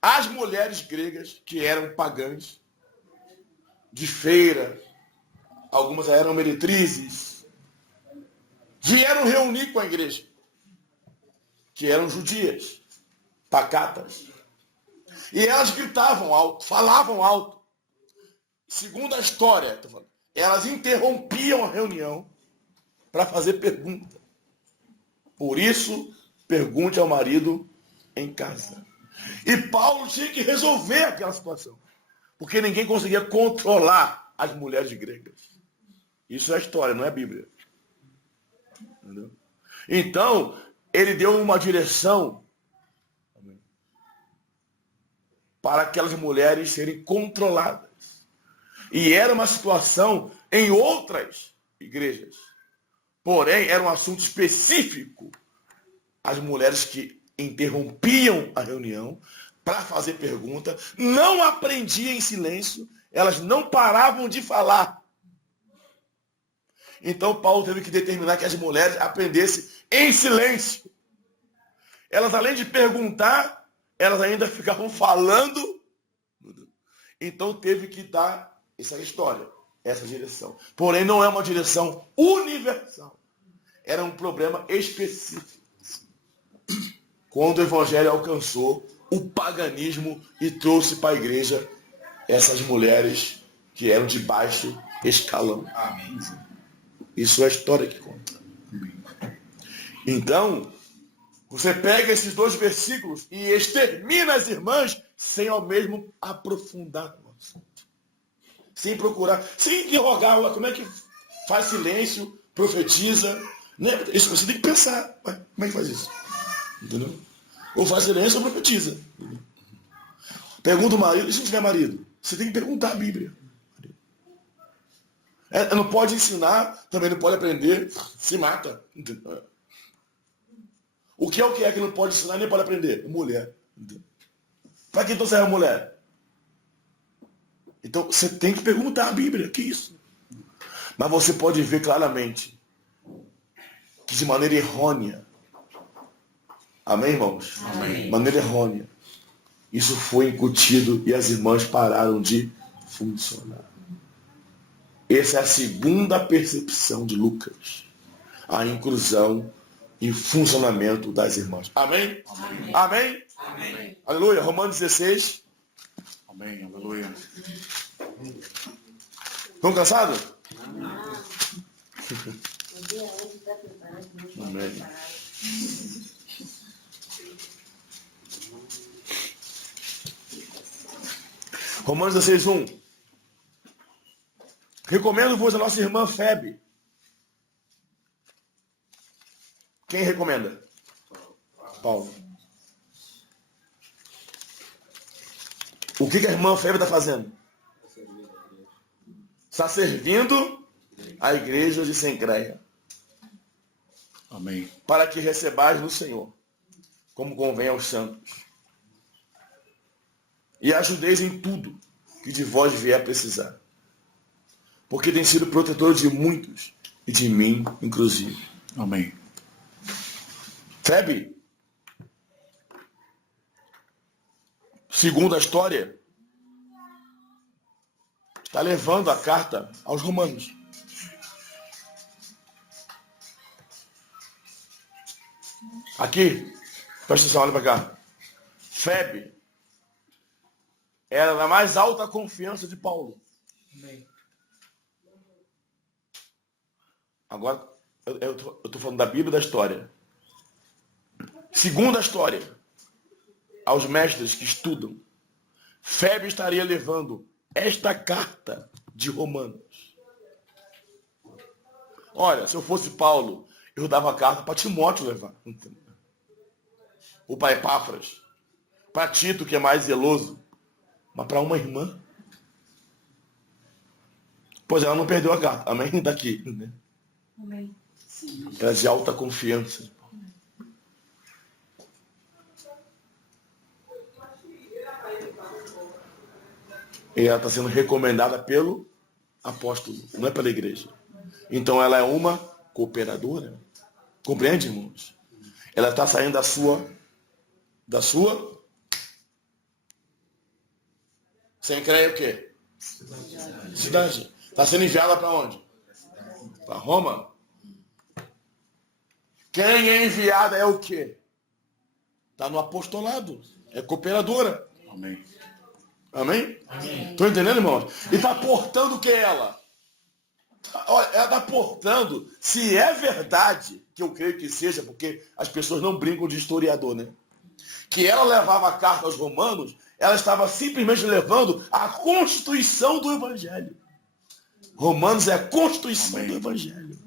as mulheres gregas, que eram pagãs, de feira, algumas eram meretrizes, vieram reunir com a igreja, que eram judias, pacatas. E elas gritavam alto, falavam alto. Segundo a história, elas interrompiam a reunião para fazer pergunta. Por isso, pergunte ao marido em casa. E Paulo tinha que resolver aquela situação. Porque ninguém conseguia controlar as mulheres gregas. Isso é história, não é Bíblia. Entendeu? Então, ele deu uma direção para aquelas mulheres serem controladas. E era uma situação em outras igrejas. Porém, era um assunto específico. As mulheres que interrompiam a reunião para fazer pergunta, não aprendiam em silêncio, elas não paravam de falar. Então Paulo teve que determinar que as mulheres aprendessem em silêncio. Elas, além de perguntar, elas ainda ficavam falando. Então teve que dar essa história, essa direção. Porém, não é uma direção universal. Era um problema específico. Quando o evangelho alcançou o paganismo e trouxe para a igreja essas mulheres que eram de baixo escalão. Amém. Isso é a história que conta. Então, você pega esses dois versículos e extermina as irmãs sem ao mesmo aprofundar no assunto. Sem procurar, sem interrogar, como é que faz silêncio, profetiza. Né? Isso você tem que pensar. Como é que faz isso? Entendeu? Ou faz silêncio ou profetiza. Pergunta o marido, e se não tiver marido? Você tem que perguntar a Bíblia. Não pode ensinar, também não pode aprender, se mata. O que é que não pode ensinar nem pode aprender? Mulher. Para que então serve a mulher? Então você tem que perguntar a Bíblia, que isso? Mas você pode ver claramente que de maneira errônea, amém, irmãos? Amém. De maneira errônea, isso foi incutido e as irmãs pararam de funcionar. Essa é a segunda percepção de Lucas. A inclusão e funcionamento das irmãs. Amém? Amém. Amém? Amém. Aleluia. Romanos 16. Amém. Aleluia. Estão cansados? Não. O dia hoje está preparado, muito Amém. preparado. Romanos 16, 1. Recomendo-vos a nossa irmã Febe. Quem recomenda? Paulo. O que a irmã Febe está fazendo? Está servindo a igreja de Sencreia, Amém. para que recebais no Senhor, como convém aos santos. E ajudeis em tudo que de vós vier precisar. Porque tem sido protetor de muitos, e de mim, inclusive. Amém. Febe, segundo a história, está levando a carta aos romanos. Aqui, presta atenção, olha para cá. Febe era da mais alta confiança de Paulo. Agora, eu estou falando da Bíblia e da história. Segundo a história, aos mestres que estudam, Febe estaria levando esta carta de Romanos. Olha, se eu fosse Paulo, eu dava a carta para Timóteo levar. Ou para Epáfras. Para Tito, que é mais zeloso. Mas para uma irmã. Pois ela não perdeu a carta. Amém? Daqui. Né? Amém. Ela é de alta confiança. E ela está sendo recomendada pelo apóstolo, não é pela igreja. Então ela é uma cooperadora. Compreende, irmãos? Ela está saindo da sua sem crer o quê? Cidade. Está sendo enviada para onde? Para Roma. Quem é enviada é o quê? Está no apostolado. É cooperadora. Amém. Amém? Estou entendendo, irmãos? E está portando o que ela? Olha, ela está portando, se é verdade, que eu creio que seja, porque as pessoas não brincam de historiador, né? Que ela levava a carta aos romanos, ela estava simplesmente levando a constituição do Evangelho. Romanos é a constituição do Evangelho.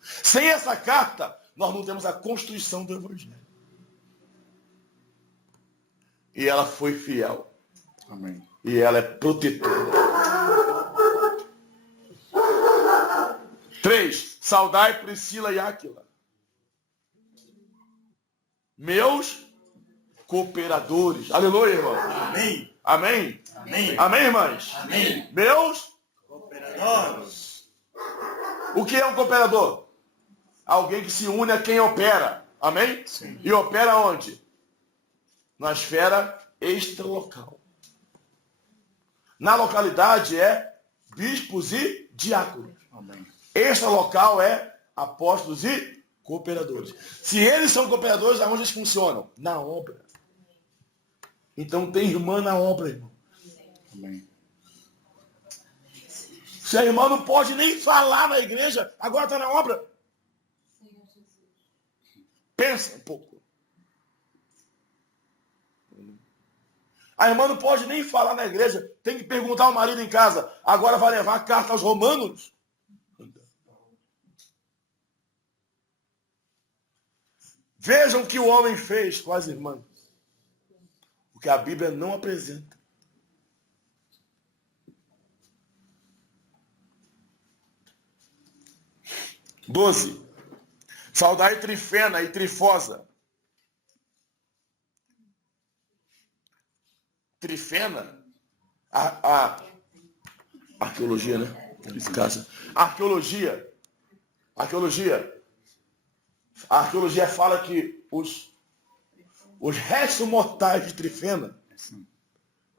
Sem essa carta, nós não temos a constituição do Evangelho. E ela foi fiel. Amém. E ela é protetora. 3. Saudai Priscila e Áquila. Meus cooperadores. Aleluia, irmão. Amém. Amém? Amém. Amém, irmãs? Amém. Meus Cooperadores. O que é um cooperador? Alguém que se une a quem opera. Amém? Sim. E opera onde? Na esfera extralocal. Na localidade é bispos e diáconos. Amém. Extralocal é apóstolos e cooperadores. Se eles são cooperadores, aonde eles funcionam? Na obra. Então tem irmã na obra, irmão. Amém. Se a irmã não pode nem falar na igreja, agora está na obra. Pensa um pouco. A irmã não pode nem falar na igreja, tem que perguntar ao marido em casa, agora vai levar a carta aos romanos? Vejam o que o homem fez com as irmãs. O que a Bíblia não apresenta. Doze. Saudai Trifena e Trifosa. Trifena, a arqueologia, né? Nesse caso. A arqueologia fala que os restos mortais de Trifena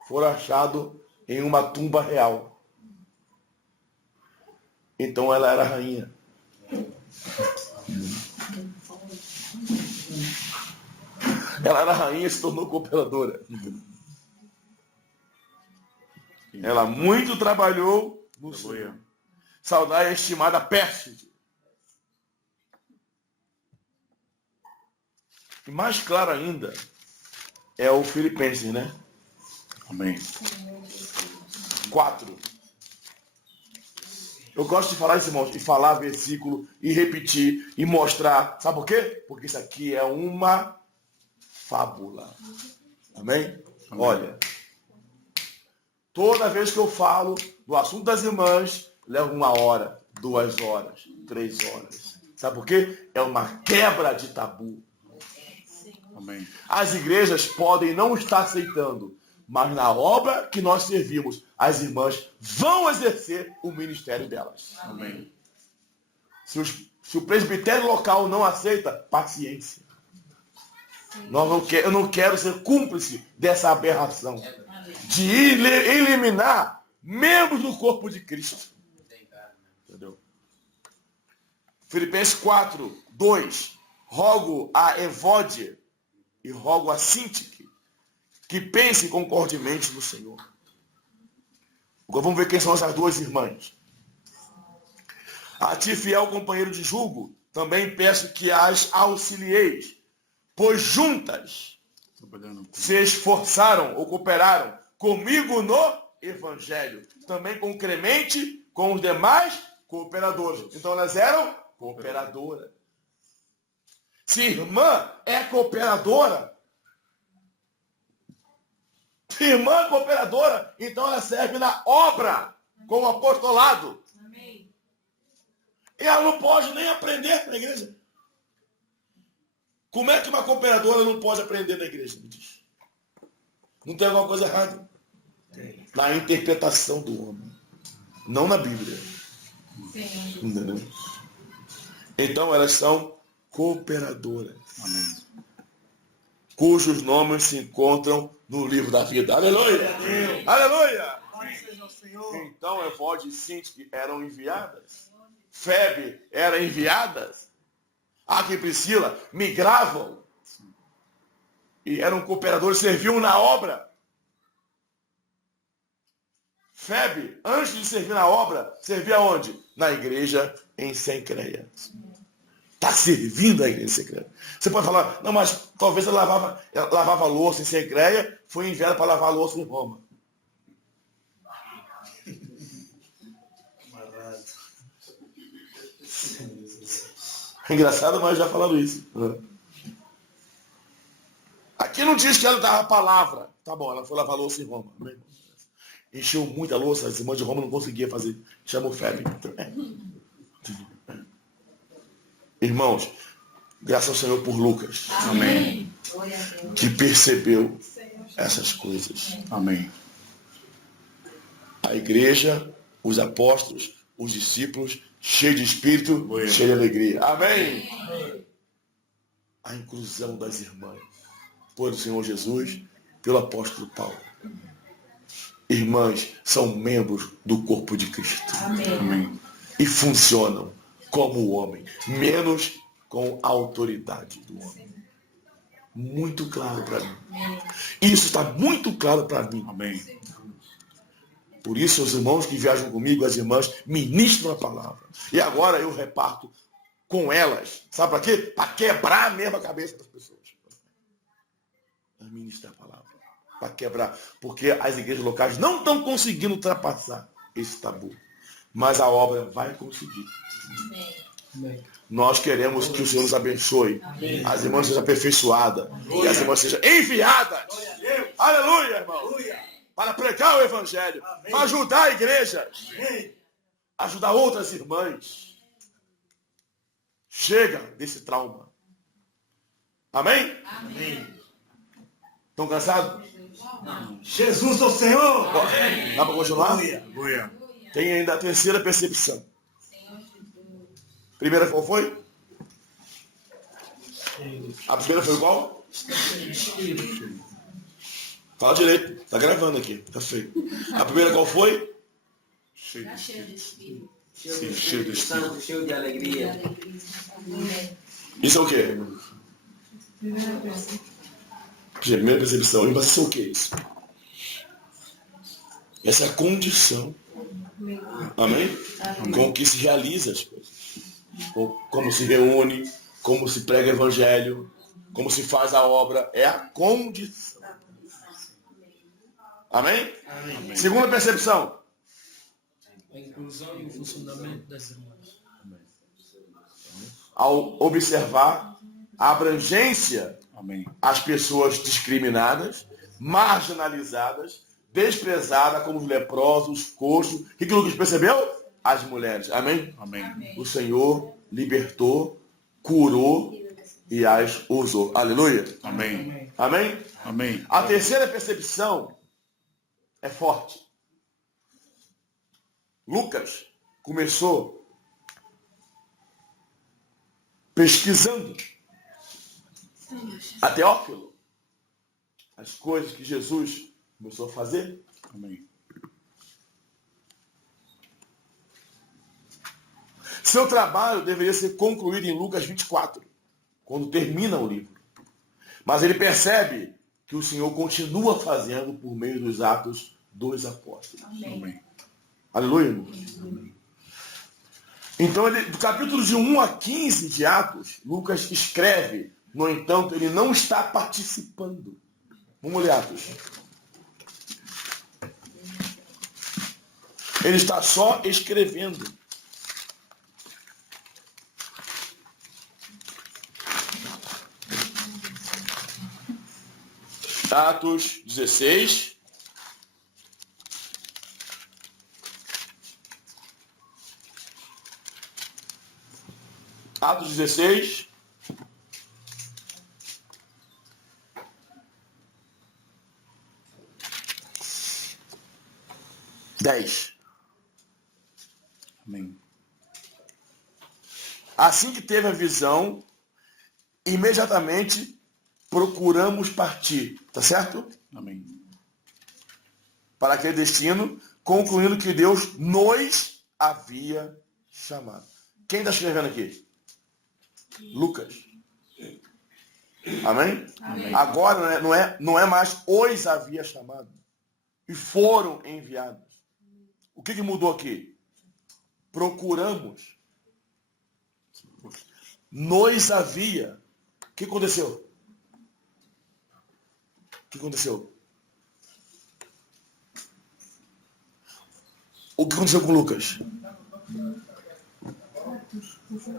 foram achados em uma tumba real. Então ela era rainha. Ela era rainha e se tornou cooperadora. Ela muito trabalhou no Senhor. Saudai a estimada Pérside. E mais claro ainda é o Filipenses, né? Amém. 4. Eu gosto de falar isso, irmãos, e falar versículo, e repetir, e mostrar. Sabe por quê? Porque isso aqui é uma fábula. Amém? Amém. Olha, toda vez que eu falo do assunto das irmãs, levo 1 hora, 2 horas, 3 horas. Sabe por quê? É uma quebra de tabu. Amém. As igrejas podem não estar aceitando, mas na obra que nós servimos, as irmãs vão exercer o ministério delas. Amém. Se o presbitério local não aceita, paciência. Eu não quero ser cúmplice dessa aberração. Amém. De eliminar membros do corpo de Cristo. Entendeu? Filipenses 4, 2. Rogo a Evódia e rogo a Sintique que pense concordemente no Senhor. Agora vamos ver quem são essas duas irmãs. A ti, fiel companheiro de julgo, também peço que as auxilieis, pois juntas se esforçaram ou cooperaram comigo no Evangelho. Também com o Clemente, com os demais cooperadores. Então elas eram cooperadoras. Se irmã é cooperadora, então ela serve na obra, com o apostolado. Amém. E ela não pode nem aprender na igreja. Como é que uma cooperadora não pode aprender na igreja? Me diz. Não tem alguma coisa errada? Na interpretação do homem. Não na Bíblia. Senhor. Entendeu? Então elas são cooperadoras. Amém. Cujos nomes se encontram no livro da vida. Aleluia! Aleluia! Louvado seja o Senhor. Então Evódia e Sintique eram enviadas. Febe eram enviadas. Aqui e Priscila migravam. E eram cooperadores, serviam na obra. Febe, antes de servir na obra, servia onde? Na igreja em Sencreia. Está servindo a igreja em Sencreia. Você pode falar, não, mas talvez ela lavava louça em Sencreia, foi enviada para lavar louça em Roma. É engraçado, mas já falando isso. Aqui não diz que ela dava a palavra. Tá bom, ela foi lavar louça em Roma. Amém? Encheu muita louça, as irmãs de Roma não conseguiam fazer. Chamou Febe. Irmãos, graças ao Senhor por Lucas. Amém. Que percebeu essas coisas. Amém. A igreja, os apóstolos, os discípulos, cheios de espírito, Oi. cheios de alegria. Amém? A inclusão das irmãs por o Senhor Jesus, pelo apóstolo Paulo. Irmãs são membros do corpo de Cristo. Amém. E funcionam como o homem, menos com a autoridade do homem. Muito claro para mim. Isso está muito claro para mim. Amém. Por isso, os irmãos que viajam comigo, as irmãs, ministram a palavra. E agora eu reparto com elas. Sabe para quê? Para quebrar mesmo a cabeça das pessoas. Para ministrar a palavra. Para quebrar. Porque as igrejas locais não estão conseguindo ultrapassar esse tabu. Mas a obra vai conseguir. Amém. Nós queremos que o Senhor nos abençoe. As irmãs sejam aperfeiçoadas. E as irmãs sejam enviadas. Aleluia, irmão. Para pregar o Evangelho. Para ajudar a igreja. Ajudar outras irmãs. Chega desse trauma. Amém? Amém. Estão cansados? Jesus é o Senhor. Dá para continuar? Aleluia. Tem ainda a terceira percepção. Senhor Jesus. Primeira qual foi? A primeira foi qual? Fala direito. Tá gravando aqui. Tá feio. A primeira qual foi? Cheio Está de cheio de espírito. Sim, cheio de espírito. Santo, cheio de alegria. Amém. Isso é o quê? Primeira percepção. E vai ser o que isso? Essa é a condição. Amém? Com que se realiza as coisas. Como se reúne, como se prega o evangelho, como se faz a obra. É a condição. Amém? Amém. Segunda percepção. A inclusão e o funcionamento das irmãs. Ao observar a abrangência Amém. às pessoas discriminadas, marginalizadas, desprezadas como os leprosos, os coxos. O que o Lucas percebeu? As mulheres. Amém? Amém. O Senhor libertou, curou e as usou. Aleluia. Amém. Amém? Amém. A terceira percepção é forte. Lucas começou pesquisando a Teófilo as coisas que Jesus começou a fazer. Amém. Seu trabalho deveria ser concluído em Lucas 24, quando termina o livro. Mas ele percebe que o Senhor continua fazendo por meio dos atos dos apóstolos. Amém. Aleluia, irmãos. Então, do capítulo de 1 a 15 de Atos, Lucas escreve. No entanto, ele não está participando. Vamos ler Atos. Ele está só escrevendo. Atos 16. Atos 16. Amém. Assim que teve a visão, imediatamente procuramos partir. Tá certo? Amém. Para aquele destino, concluindo que Deus nos havia chamado. Quem está escrevendo aqui? Lucas. Amém? Amém. Agora não é mais os havia chamado. E foram enviados. O que mudou aqui? Procuramos. Nos havia. O que aconteceu? O que aconteceu? O que aconteceu com Lucas?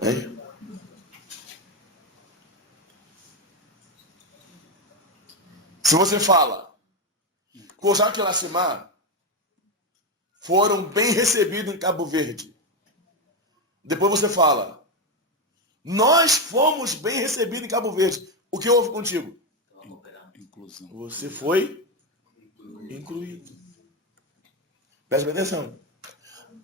Hein? Se você fala, Kojak e Lacimar foram bem recebidos em Cabo Verde. Depois você fala, nós fomos bem recebidos em Cabo Verde. O que houve contigo? Inclusão. Você foi incluído. Presta atenção.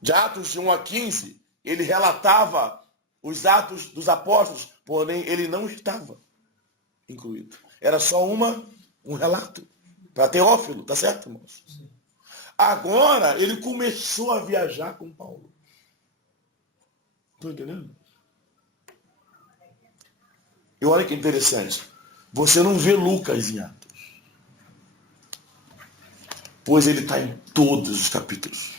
De Atos de 1 a 15, ele relatava os atos dos apóstolos, porém ele não estava incluído. Era só um relato. Para Teófilo, tá certo, irmãos? Agora ele começou a viajar com Paulo. Estão entendendo? E olha que interessante. Você não vê Lucas em Atos. Pois ele está em todos os capítulos.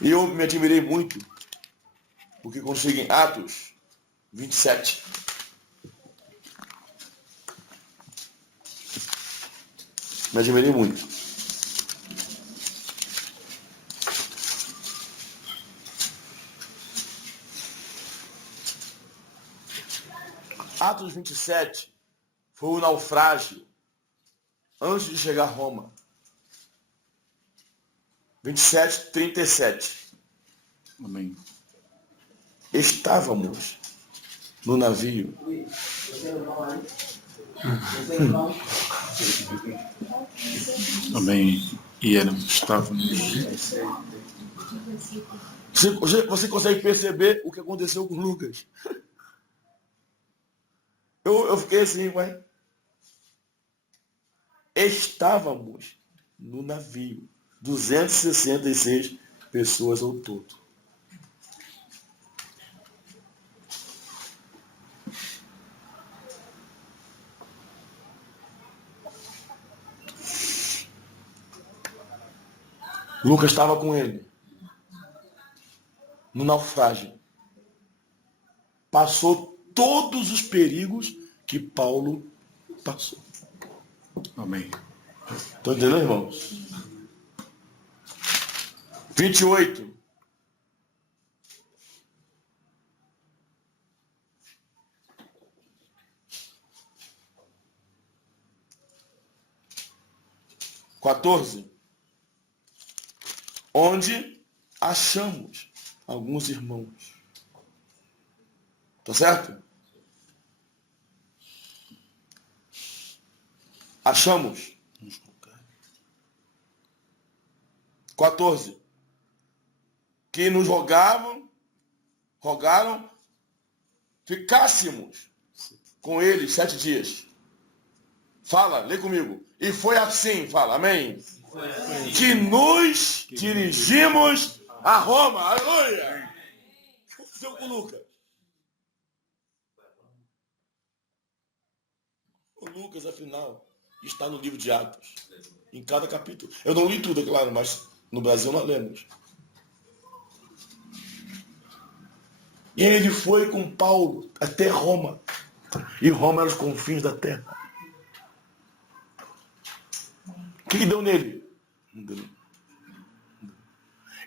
E eu me admirei muito, porque quando chega em Atos 27, me admirei muito. Atos 27 foi o naufrágio antes de chegar a Roma. 27, 37. Amém. Estávamos no navio. Amém. E estávamos. Você consegue perceber o que aconteceu com Lucas? Eu fiquei assim, ué. Estávamos no navio. 266 pessoas ao todo. Lucas estava com ele. No naufrágio. Passou todos os perigos que Paulo passou. Amém. Estão entendendo, irmãos? 28. Onde achamos alguns irmãos. Tá certo? Achamos. 14. Que nos rogaram, ficássemos com eles 7 dias. Fala, lê comigo. E foi assim, fala, amém. Que nos dirigimos a Roma. Aleluia. O que aconteceu com Lucas? O Lucas, afinal, está no livro de Atos. Em cada capítulo. Eu não li tudo, é claro, mas no Brasil nós lemos. E ele foi com Paulo até Roma. E Roma era os confins da terra. O que deu nele? Não deu.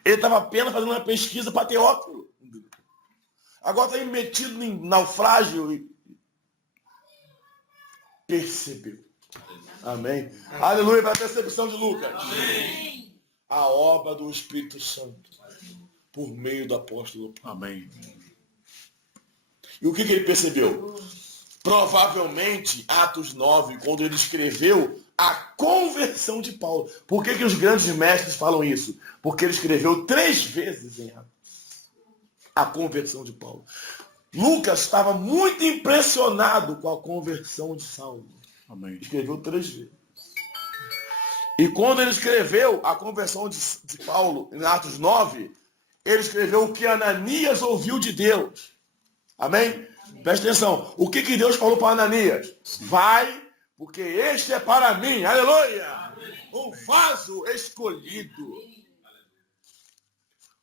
Ele estava apenas fazendo uma pesquisa para Teófilo. Agora está metido em naufrágio e percebeu. Amém. Aleluia para a percepção de Lucas. Amém. A obra do Espírito Santo por meio do apóstolo. Amém. E o que ele percebeu? Provavelmente, Atos 9, quando ele escreveu a conversão de Paulo. Por que os grandes mestres falam isso? Porque ele escreveu 3 vezes em Atos a conversão de Paulo. Lucas estava muito impressionado com a conversão de Saulo. Amém. Escreveu 3 vezes. E quando ele escreveu a conversão de Paulo, em Atos 9, ele escreveu o que Ananias ouviu de Deus. Amém? Presta atenção. O que Deus falou para Ananias? Vai, porque este é para mim. Aleluia! Um vaso escolhido,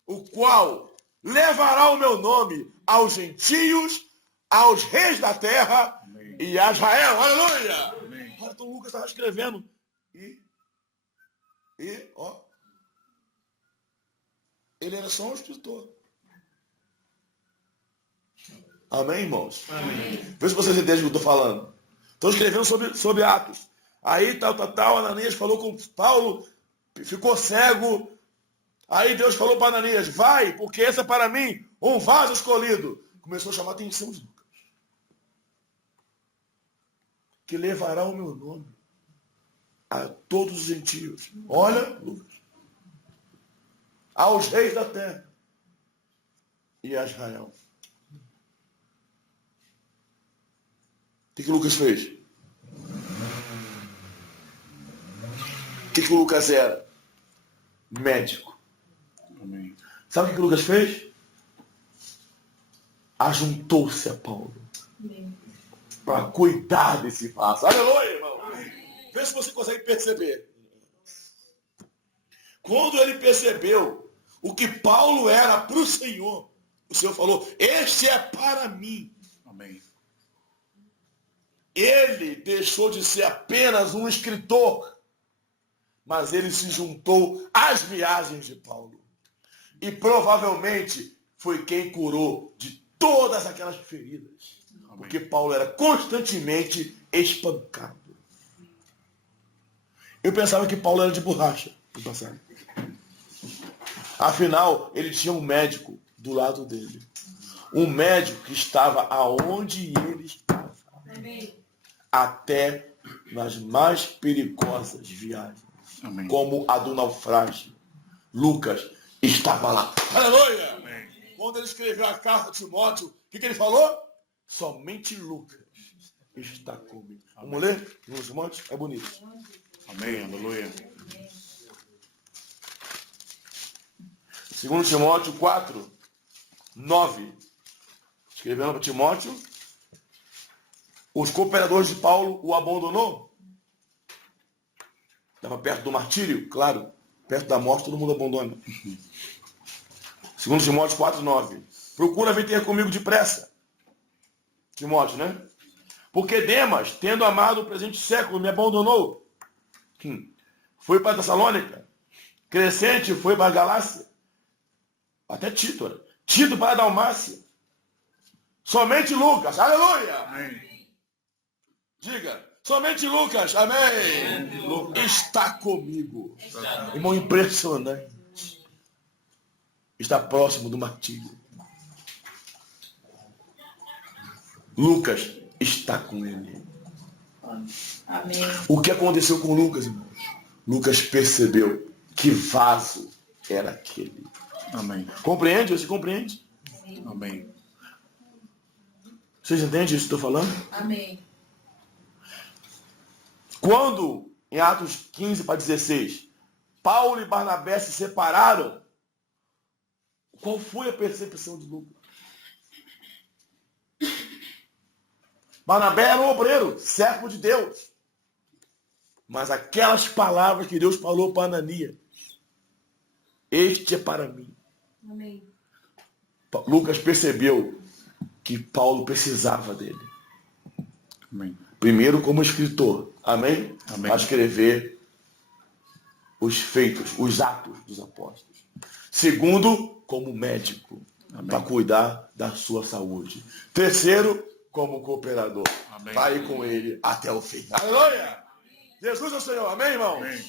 o qual levará o meu nome aos gentios, aos reis da terra e a Israel. Aleluia! Olha, então Lucas estava escrevendo. Ó, ele era só um escritor. Amém, irmãos? Amém. Vê se vocês entendem o que eu estou falando. Estou escrevendo sobre Atos. Aí, tal, Ananias falou com Paulo, ficou cego. Aí Deus falou para Ananias, vai, porque esse é para mim um vaso escolhido. Começou a chamar a atenção de Lucas. Que levará o meu nome a todos os gentios. Olha, Lucas. Aos reis da terra e a Israel. O que Lucas fez? O que o Lucas era? Médico. Amém. Sabe o que Lucas fez? Ajuntou-se a Paulo para cuidar desse vaso. Aleluia, irmão. Vê se você consegue perceber. Quando ele percebeu o que Paulo era para o Senhor falou, este é para mim. Amém. Ele deixou de ser apenas um escritor, mas ele se juntou às viagens de Paulo. E provavelmente foi quem curou de todas aquelas feridas. Amém. Porque Paulo era constantemente espancado. Eu pensava que Paulo era de borracha, no passado. Afinal, ele tinha um médico do lado dele. Um médico que estava aonde ele estava. Amém. Até nas mais perigosas viagens. Amém. Como a do naufrágio. Lucas estava lá. Aleluia! Amém. Quando ele escreveu a carta a Timóteo, o que ele falou? Somente Lucas está comigo. Vamos ler? No Timóteo? É bonito. Amém. Aleluia. 2 Timóteo 4, 9. Escrevendo para Timóteo. Os cooperadores de Paulo o abandonou. Estava perto do martírio, claro. Perto da morte todo mundo abandona. 2 Timóteo 4, 9. Procura vir ter comigo depressa. Timóteo, né? Porque Demas, tendo amado o presente século, me abandonou. Foi para Tessalônica. Crescente foi para a Galácia. Até Tito. Tito para a Dalmácia. Somente Lucas. Aleluia! Amém. Diga. Somente Lucas. Amém. Está comigo. Irmão, impressionante. Está próximo do martírio. Lucas está com ele. Amém. O que aconteceu com Lucas, irmãos? Lucas percebeu que vaso era aquele. Amém. Compreende? Você compreende? Amém. Vocês entendem isso que eu estou falando? Amém. Quando, em Atos 15 para 16, Paulo e Barnabé se separaram, qual foi a percepção de Lucas? Barnabé era um obreiro, servo de Deus. Mas aquelas palavras que Deus falou para Ananias, este é para mim. Amém. Lucas percebeu que Paulo precisava dele. Amém. Primeiro como escritor, amém? Amém. Para escrever os feitos, os atos dos apóstolos. Segundo, como médico, Amém. para cuidar da sua saúde. Terceiro, como cooperador. Amém. Vai ir com ele até o fim. Aleluia! Jesus é o Senhor, amém, irmão? Amém.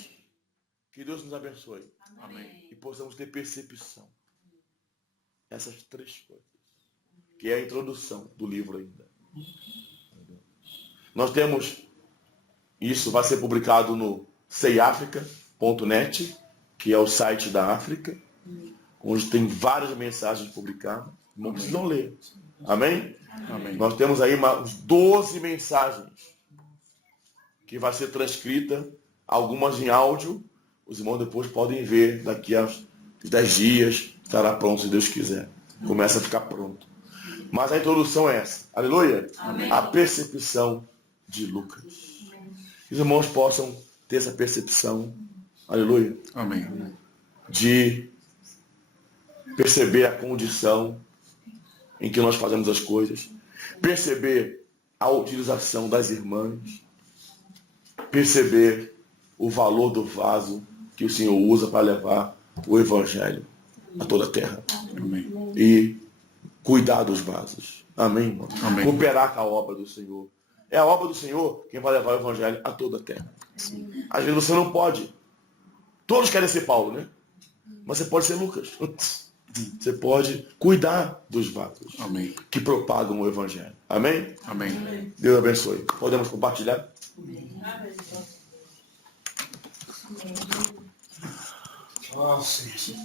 Que Deus nos abençoe Amém. e possamos ter percepção. Essas três coisas, que é a introdução do livro ainda. Nós temos, isso vai ser publicado no seiafrica.net, que é o site da África, onde tem várias mensagens publicadas. Não precisam ler. Amém? Amém. Nós temos aí umas 12 mensagens que vai ser transcrita, algumas em áudio. Os irmãos depois podem ver, daqui a 10 dias estará pronto, se Deus quiser. Começa a ficar pronto. Mas a introdução é essa. Aleluia? Amém. A percepção de Lucas. Que os irmãos possam ter essa percepção, aleluia, Amém. de perceber a condição em que nós fazemos as coisas, perceber a utilização das irmãs, perceber o valor do vaso que o Senhor usa para levar o Evangelho a toda a terra. Amém. E cuidar dos vasos. Amém, irmão? Amém. Cooperar com a obra do Senhor. É a obra do Senhor quem vai levar o Evangelho a toda a terra. Às vezes você não pode. Todos querem ser Paulo, né? Mas você pode ser Lucas. Você pode cuidar dos vasos Amém. que propagam o Evangelho. Amém? Amém. Deus abençoe. Podemos compartilhar? Ó, Senhor.